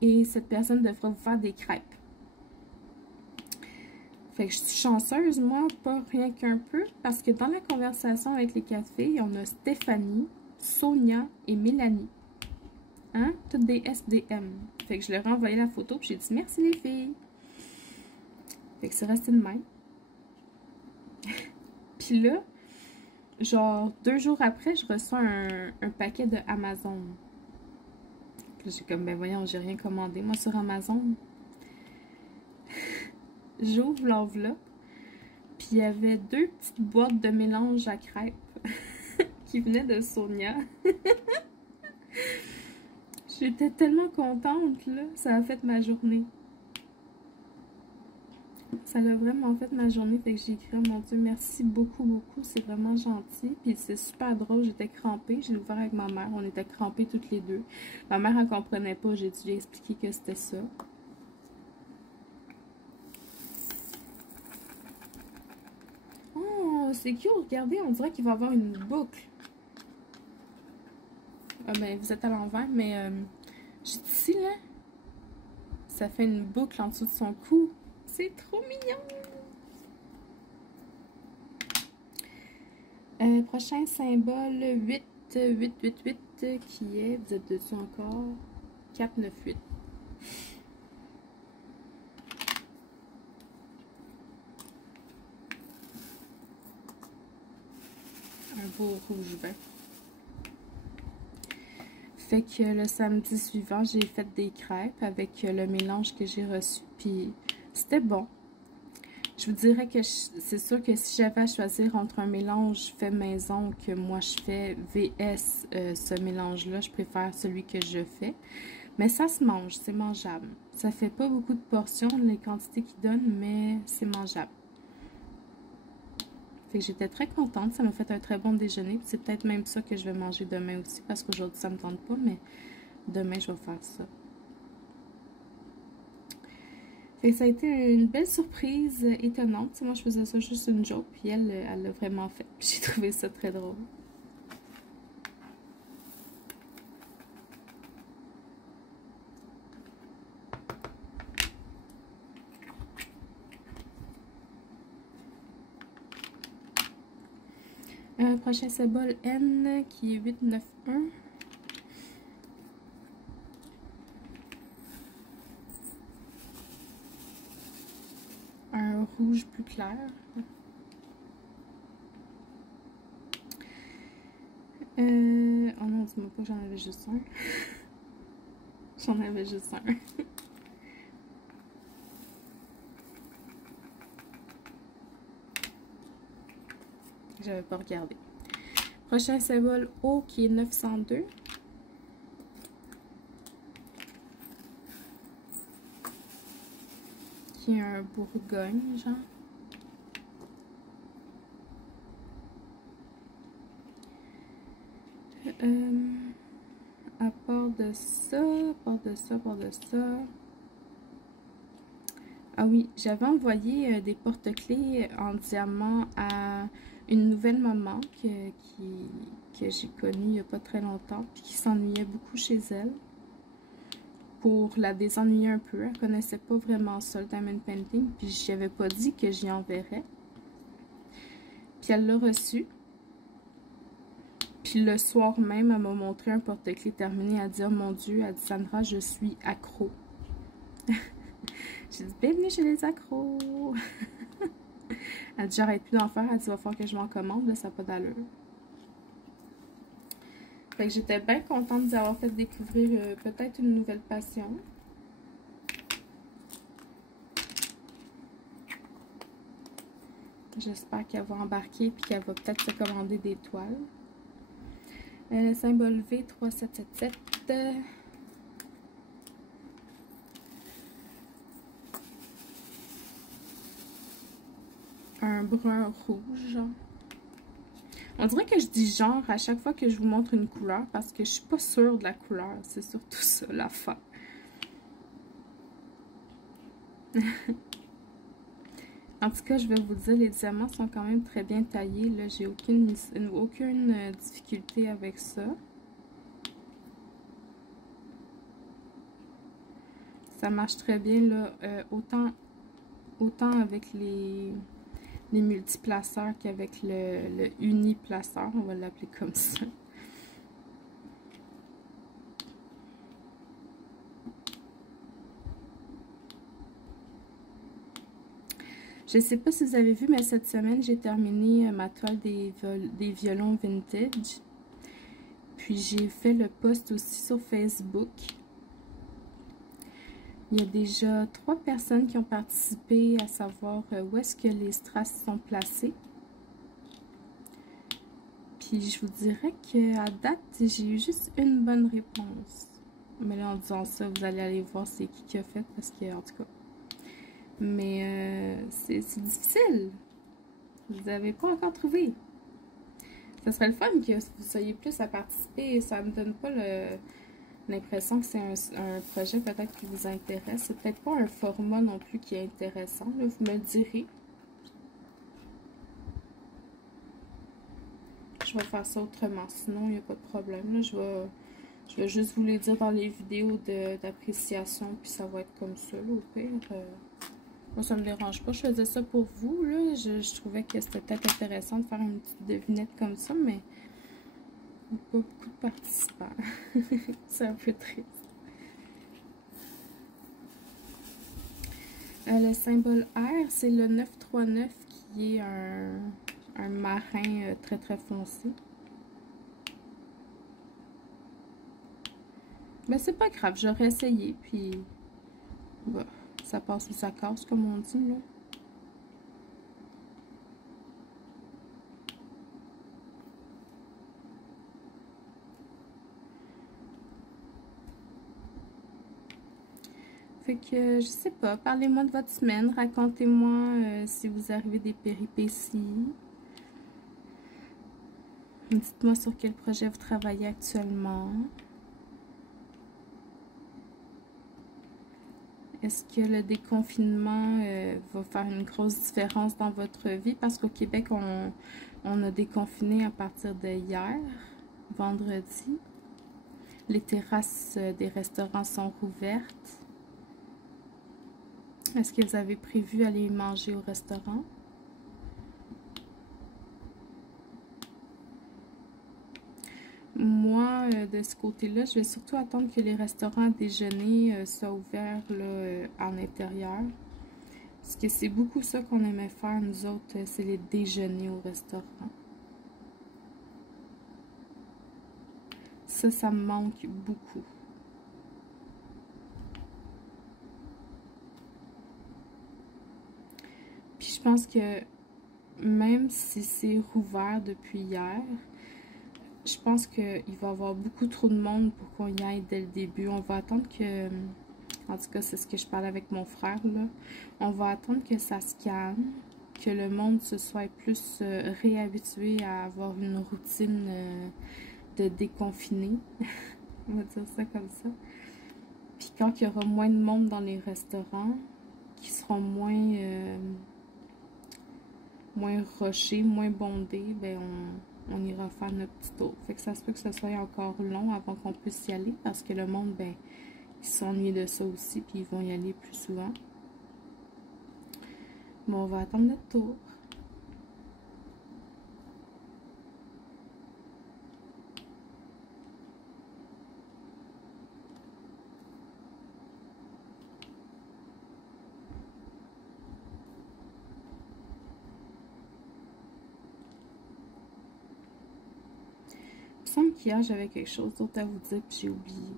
et cette personne devra vous faire des crêpes. Fait que je suis chanceuse, moi, pas rien qu'un peu, parce que dans la conversation avec les 4 filles, on a Stéphanie, Sonia et Mélanie. Hein? Toutes des SDM. Fait que je leur ai envoyé la photo, puis j'ai dit merci les filles. Fait que c'est resté de même. Puis là, genre 2 jours après, je reçois un paquet de Amazon. Puis j'ai comme, ben voyons, j'ai rien commandé, moi, sur Amazon. J'ouvre l'enveloppe, Puis il y avait 2 petites boîtes de mélange à crêpes qui venaient de Sonia. J'étais tellement contente, là. Ça a fait ma journée. Ça l'a vraiment fait ma journée. Fait que j'ai écrit, oh mon Dieu, merci beaucoup, beaucoup. C'est vraiment gentil. Puis c'est super drôle. J'étais crampée. J'ai ouvert avec ma mère. On était crampées toutes les deux. Ma mère, elle comprenait pas. J'ai dû lui expliquer que c'était ça. Oh, c'est cute. Regardez, on dirait qu'il va y avoir une boucle. Ah ben, vous êtes à l'envers, mais juste ici, là, ça fait une boucle en dessous de son cou. C'est trop mignon! Prochain symbole, 8, 8, 8, 8, qui est, vous êtes dessus encore, 4, 9, 8. Un beau rouge vert. Fait que le samedi suivant, j'ai fait des crêpes avec le mélange que j'ai reçu, puis c'était bon. Je vous dirais que c'est sûr que si j'avais à choisir entre un mélange fait maison que moi je fais VS ce mélange-là, je préfère celui que je fais. Mais ça se mange, c'est mangeable. Ça fait pas beaucoup de portions, les quantités qu'ils donnent, mais c'est mangeable. Fait que j'étais très contente, ça m'a fait un très bon déjeuner. C'est peut-être même ça que je vais manger demain aussi, parce qu'aujourd'hui ça me tente pas, mais demain je vais faire ça. Fait que ça a été une belle surprise étonnante. T'sais, moi je faisais ça juste une joke, puis elle l'a vraiment fait. Puis j'ai trouvé ça très drôle. Prochain symbole N qui est 891. Un rouge plus clair. Oh non, dis-moi pas que j'en avais juste un. J'en avais juste un. J'avais pas regardé. Prochain symbole O qui est 902. Qui est un Bourgogne, genre. À part de ça, Ah oui, j'avais envoyé des porte-clés en diamant à une nouvelle maman que j'ai connue il n'y a pas très longtemps, puis qui s'ennuyait beaucoup chez elle. Pour la désennuyer un peu, elle connaissait pas vraiment ça, le diamond painting, puis je n'avais pas dit que j'y enverrais. Puis elle l'a reçu. Puis le soir même, elle m'a montré un porte-clés terminé. Elle a dit, oh mon Dieu, elle dit, Sandra, je suis accro. J'ai dit, bienvenue chez les accros. Elle dit, j'arrête plus d'en faire. Elle dit, il va falloir que je m'en commande, là, ça n'a pas d'allure. Fait que j'étais bien contente d'avoir fait découvrir peut-être une nouvelle passion. J'espère qu'elle va embarquer et qu'elle va peut-être se commander des toiles. Symbole V 3777. Un brun rouge. On dirait que je dis genre à chaque fois que je vous montre une couleur parce que je suis pas sûre de la couleur. C'est surtout ça l'affaire. En tout cas, je vais vous dire, les diamants sont quand même très bien taillés. Là, j'ai aucune difficulté avec ça. Ça marche très bien, là, autant avec les multiplaceurs qu'avec le uniplaceur, on va l'appeler comme ça. Je ne sais pas si vous avez vu, mais cette semaine, j'ai terminé ma toile des violons vintage. Puis j'ai fait le post aussi sur Facebook. Il y a déjà 3 personnes qui ont participé à savoir où est-ce que les strass sont placés. Puis je vous dirais qu'à date, j'ai eu juste une bonne réponse. Mais là, en disant ça, vous allez aller voir c'est qui a fait, parce que, en tout cas. Mais c'est difficile. Vous n'avez pas encore trouvé. Ça serait le fun que vous soyez plus à participer. Ça me donne pas l'impression que c'est un projet peut-être qui vous intéresse. C'est peut-être pas un format non plus qui est intéressant. Là, vous me le direz. Je vais faire ça autrement. Sinon, il n'y a pas de problème. Là, je vais juste vous les dire dans les vidéos d'appréciation. Puis ça va être comme ça, là, au pire. Moi, ça me dérange pas. Je faisais ça pour vous, là. Je trouvais que c'était peut-être intéressant de faire une petite devinette comme ça, mais pas beaucoup de participants. C'est un peu triste. Le symbole R, c'est le 939 qui est un marin très très foncé. Mais c'est pas grave, j'aurais essayé, puis bah, ça passe ou ça casse, comme on dit, là. Fait que, je sais pas, parlez-moi de votre semaine, racontez-moi si vous arrivez des péripéties. Dites-moi sur quel projet vous travaillez actuellement. Est-ce que le déconfinement va faire une grosse différence dans votre vie? Parce qu'au Québec, on a déconfiné à partir de hier, vendredi. Les terrasses des restaurants sont rouvertes. Est-ce que vous avez prévu aller manger au restaurant? Moi, de ce côté-là, je vais surtout attendre que les restaurants à déjeuner soient ouverts là, en intérieur. Parce que c'est beaucoup ça qu'on aimait faire, nous autres, c'est les déjeuners au restaurant. Ça me manque beaucoup. Puis je pense que même si c'est rouvert depuis hier, je pense qu'il va y avoir beaucoup trop de monde pour qu'on y aille dès le début. On va attendre que... En tout cas, c'est ce que je parle avec mon frère, là. On va attendre que ça se calme, que le monde se soit plus réhabitué à avoir une routine de déconfiné. On va dire ça comme ça. Puis quand il y aura moins de monde dans les restaurants, qui seront moins rushés, moins bondés, ben on ira faire notre petit tour. Fait que ça se peut que ce soit encore long avant qu'on puisse y aller, parce que le monde, ben, ils s'ennuient de ça aussi, puis ils vont y aller plus souvent. Bon, on va attendre notre tour. Il me semble qu'hier, j'avais quelque chose d'autre à vous dire, puis j'ai oublié.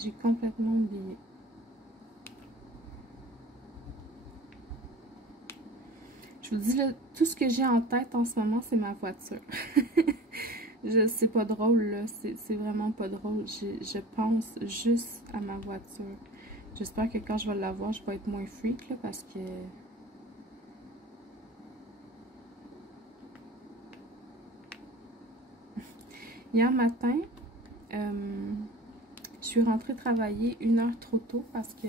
J'ai complètement oublié. Je vous dis, là, tout ce que j'ai en tête en ce moment, c'est ma voiture. C'est pas drôle, là. C'est vraiment pas drôle. Je pense juste à ma voiture. J'espère que quand je vais l'avoir, je vais être moins freak, là, parce que... Hier matin, je suis rentrée travailler 1 heure trop tôt parce que...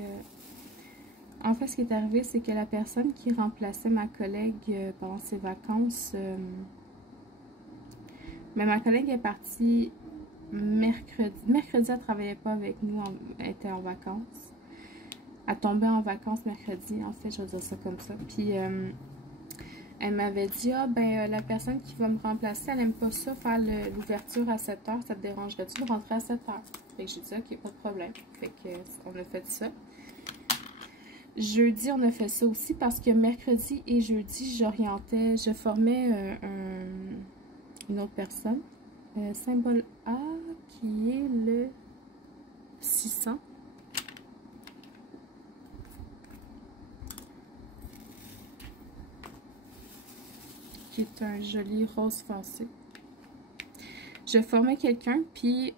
En fait, ce qui est arrivé, c'est que la personne qui remplaçait ma collègue pendant ses vacances... mais ma collègue est partie mercredi. Mercredi, elle ne travaillait pas avec nous, elle était en vacances. Elle tombait en vacances mercredi, en fait, je vais dire ça comme ça. Puis, elle m'avait dit, ah, ben, la personne qui va me remplacer, elle n'aime pas ça, faire l'ouverture à 7 h, ça te dérangerait-tu de rentrer à 7 h? Fait que j'ai dit, ok, pas de problème. Fait que, on a fait ça. Jeudi, on a fait ça aussi parce que mercredi et jeudi, je formais une autre personne. Symbole A qui est le 600. Qui est un joli rose foncé. Je formais quelqu'un, puis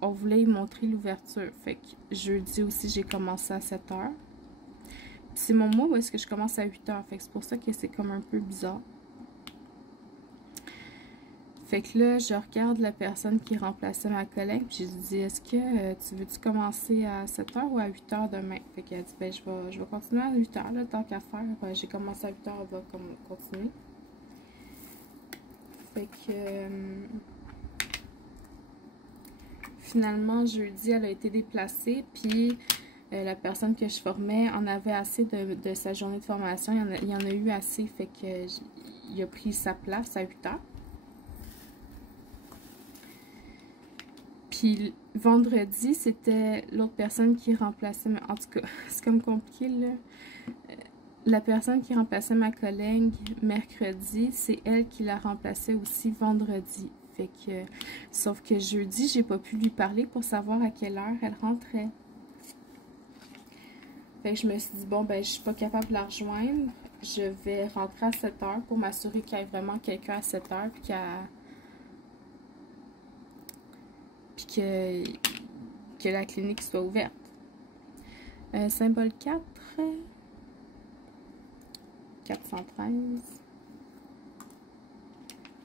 on voulait y montrer l'ouverture. Fait que jeudi aussi, j'ai commencé à 7 h. C'est mon mois où est-ce que je commence à 8 h. Fait que c'est pour ça que c'est comme un peu bizarre. Fait que là, je regarde la personne qui remplaçait ma collègue, puis je lui dis, est-ce que tu veux-tu commencer à 7 h ou à 8 h demain? Fait qu'elle dit, ben je vais continuer à 8 h, là, tant qu'à faire. J'ai commencé à 8 h, on va continuer. Fait que finalement, jeudi, elle a été déplacée, puis la personne que je formais en avait assez de sa journée de formation. Il y en a eu assez, fait que il a pris sa place à 8 h. Puis vendredi, c'était l'autre personne qui remplaçait, en tout cas, c'est comme compliqué, là. La personne qui remplaçait ma collègue mercredi, c'est elle qui la remplaçait aussi vendredi. Fait que, sauf que jeudi, j'ai pas pu lui parler pour savoir à quelle heure elle rentrait. Fait que je me suis dit, bon, ben, je suis pas capable de la rejoindre. Je vais rentrer à 7 h pour m'assurer qu'il y ait vraiment quelqu'un à 7 h, puis que la clinique soit ouverte. Symbole 4, 413. Il me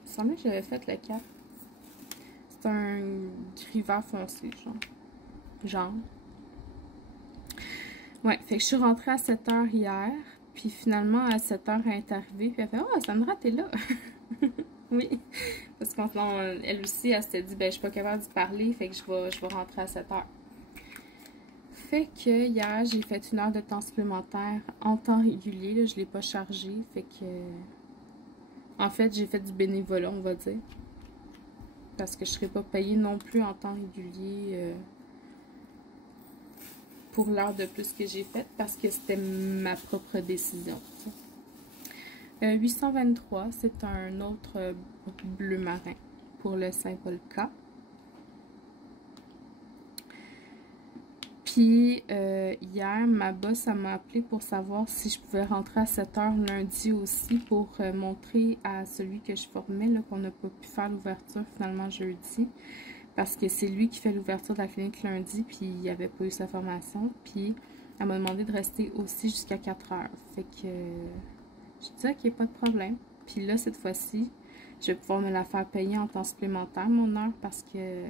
semblait que j'avais fait le 4. C'est un gris vert foncé, genre. Ouais, fait que je suis rentrée à 7 h hier. Puis finalement, à 7 h, elle est arrivée. Puis elle fait, oh, Sandra, t'es là. Oui. Parce qu'elle aussi, elle s'était dit, ben, je suis pas capable de parler. Fait que je vais rentrer à 7 h. Fait que hier, j'ai fait 1 heure de temps supplémentaire en temps régulier. Là, je l'ai pas chargé. Fait que. En fait, j'ai fait du bénévolat, on va dire. Parce que je serai pas payée non plus en temps régulier. Pour l'heure de plus que j'ai faite parce que c'était ma propre décision. 823, c'est un autre bleu marin pour le symbole K. Puis hier, ma boss m'a appelé pour savoir si je pouvais rentrer à 7 h lundi aussi pour montrer à celui que je formais qu'on n'a pas pu faire l'ouverture finalement jeudi. Parce que c'est lui qui fait l'ouverture de la clinique lundi, puis il n'avait pas eu sa formation. Puis elle m'a demandé de rester aussi jusqu'à 4 h. Fait que je dis ok, pas de problème. Puis là, cette fois-ci, je vais pouvoir me la faire payer en temps supplémentaire, mon heure, parce que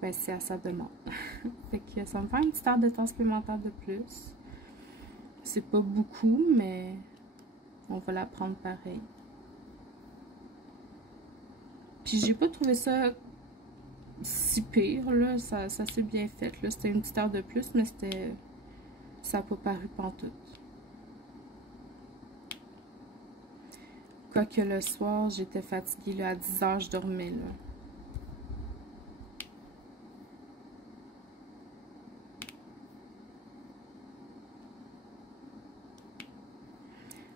ben, c'est à sa demande. Fait que ça va me faire une petite heure de temps supplémentaire de plus. C'est pas beaucoup, mais on va la prendre pareil. Puis j'ai pas trouvé ça si pire, là, ça s'est bien fait, là, c'était une petite heure de plus, mais ça n'a pas paru pantoute. Quoique le soir, j'étais fatiguée, là, à 10 h, je dormais, là.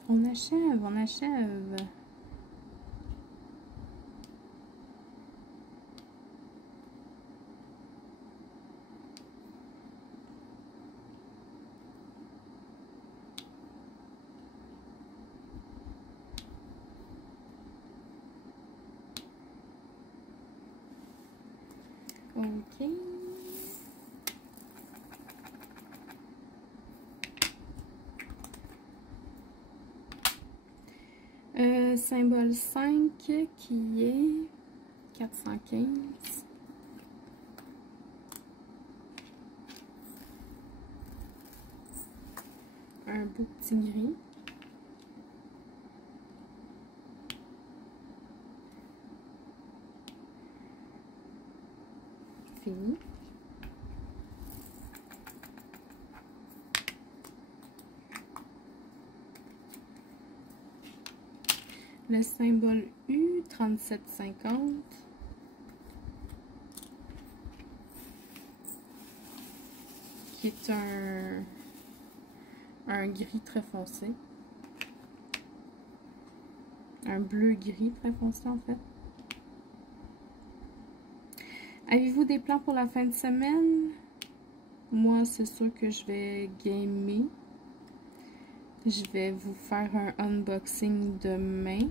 On achève, on achève. Ok. Symbole 5 qui est 415. Un beau petit gris. Fini. Le symbole U, 3750. Qui est un un gris très foncé. Un bleu-gris très foncé en fait. Avez-vous des plans pour la fin de semaine? Moi, c'est sûr que je vais gamer. Je vais vous faire un unboxing demain.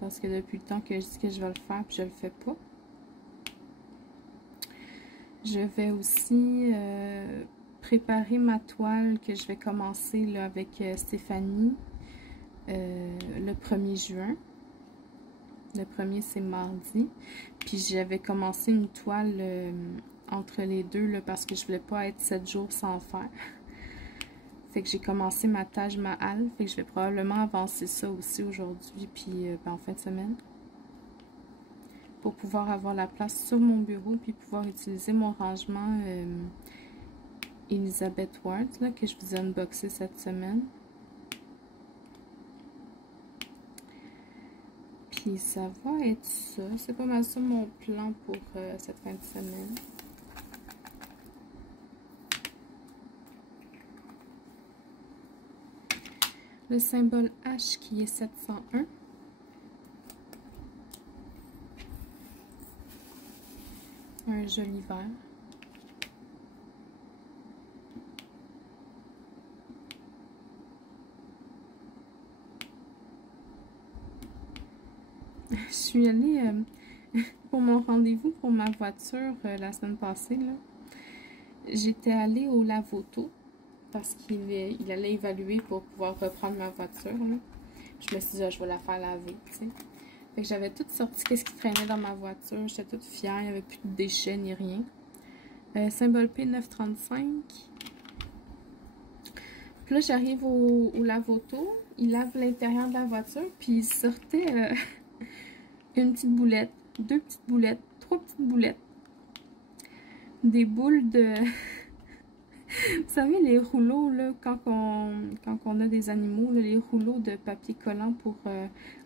Parce que depuis le temps que je dis que je vais le faire, puis je le fais pas. Je vais aussi préparer ma toile que je vais commencer là, avec Stéphanie le 1er juin. Le 1er, c'est mardi. Puis j'avais commencé une toile entre les deux là, parce que je voulais pas être 7 jours sans faire. Fait que j'ai commencé ma Taj Mahal. Fait que je vais probablement avancer ça aussi aujourd'hui, puis en fin de semaine. Pour pouvoir avoir la place sur mon bureau, puis pouvoir utiliser mon rangement Elizabeth Ward, là, que je vous ai unboxé cette semaine. Puis ça va être ça. C'est pas mal ça mon plan pour cette fin de semaine. Le symbole H qui est 701. Un joli vert. Je suis allée pour mon rendez-vous pour ma voiture la semaine passée. J'étais allée au lave-auto parce qu'il allait évaluer pour pouvoir reprendre ma voiture. Là. Je me suis dit, je vais la faire laver. T'sais. Fait que j'avais tout sorti, qu'est-ce qui traînait dans ma voiture. J'étais toute fière, il n'y avait plus de déchets ni rien. Symbole P935. Puis là, j'arrive au lave-auto. Il lave l'intérieur de la voiture. Puis il sortait une petite boulette, 2 petites boulettes, 3 petites boulettes. Des boules de... Vous savez, les rouleaux, là, quand on a des animaux, là, les rouleaux de papier collant pour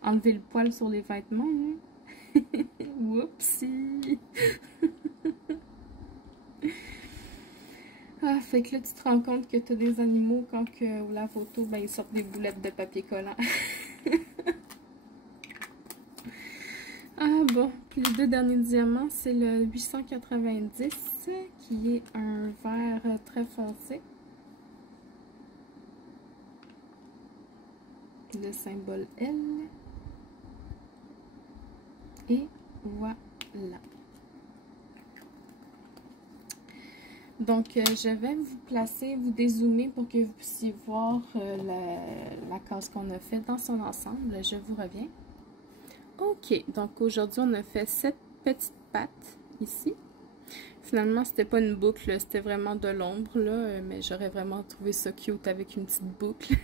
enlever le poil sur les vêtements. Whoopsie! Ah, fait que là, tu te rends compte que tu as des animaux quand que, la photo, ben, ils sortent des boulettes de papier collant. Ah bon, puis les 2 derniers diamants, c'est le 890 qui est un vert très foncé. Le symbole L. Et voilà. Donc, je vais vous placer, vous dézoomer pour que vous puissiez voir la case qu'on a fait dans son ensemble. Je vous reviens. Ok, donc aujourd'hui, on a fait 7 petites pattes ici. Finalement, c'était pas une boucle, c'était vraiment de l'ombre, là, mais j'aurais vraiment trouvé ça cute avec une petite boucle.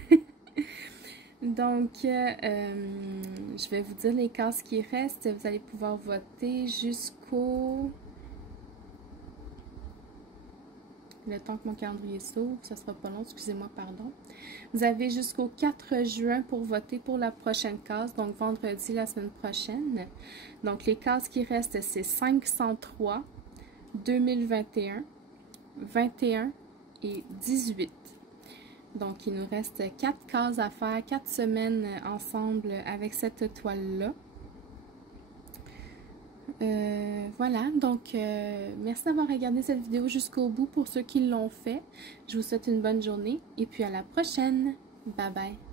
Donc, je vais vous dire les cases qui restent. Vous allez pouvoir voter jusqu'au... Le temps que mon calendrier s'ouvre, ça sera pas long, excusez-moi, pardon. Vous avez jusqu'au 4 juin pour voter pour la prochaine case, donc vendredi la semaine prochaine. Donc, les cases qui restent, c'est 503, 2021, 21 et 18. Donc, il nous reste 4 cases à faire, 4 semaines ensemble avec cette toile-là. Voilà, donc merci d'avoir regardé cette vidéo jusqu'au bout pour ceux qui l'ont fait. Je vous souhaite une bonne journée et puis à la prochaine. Bye bye.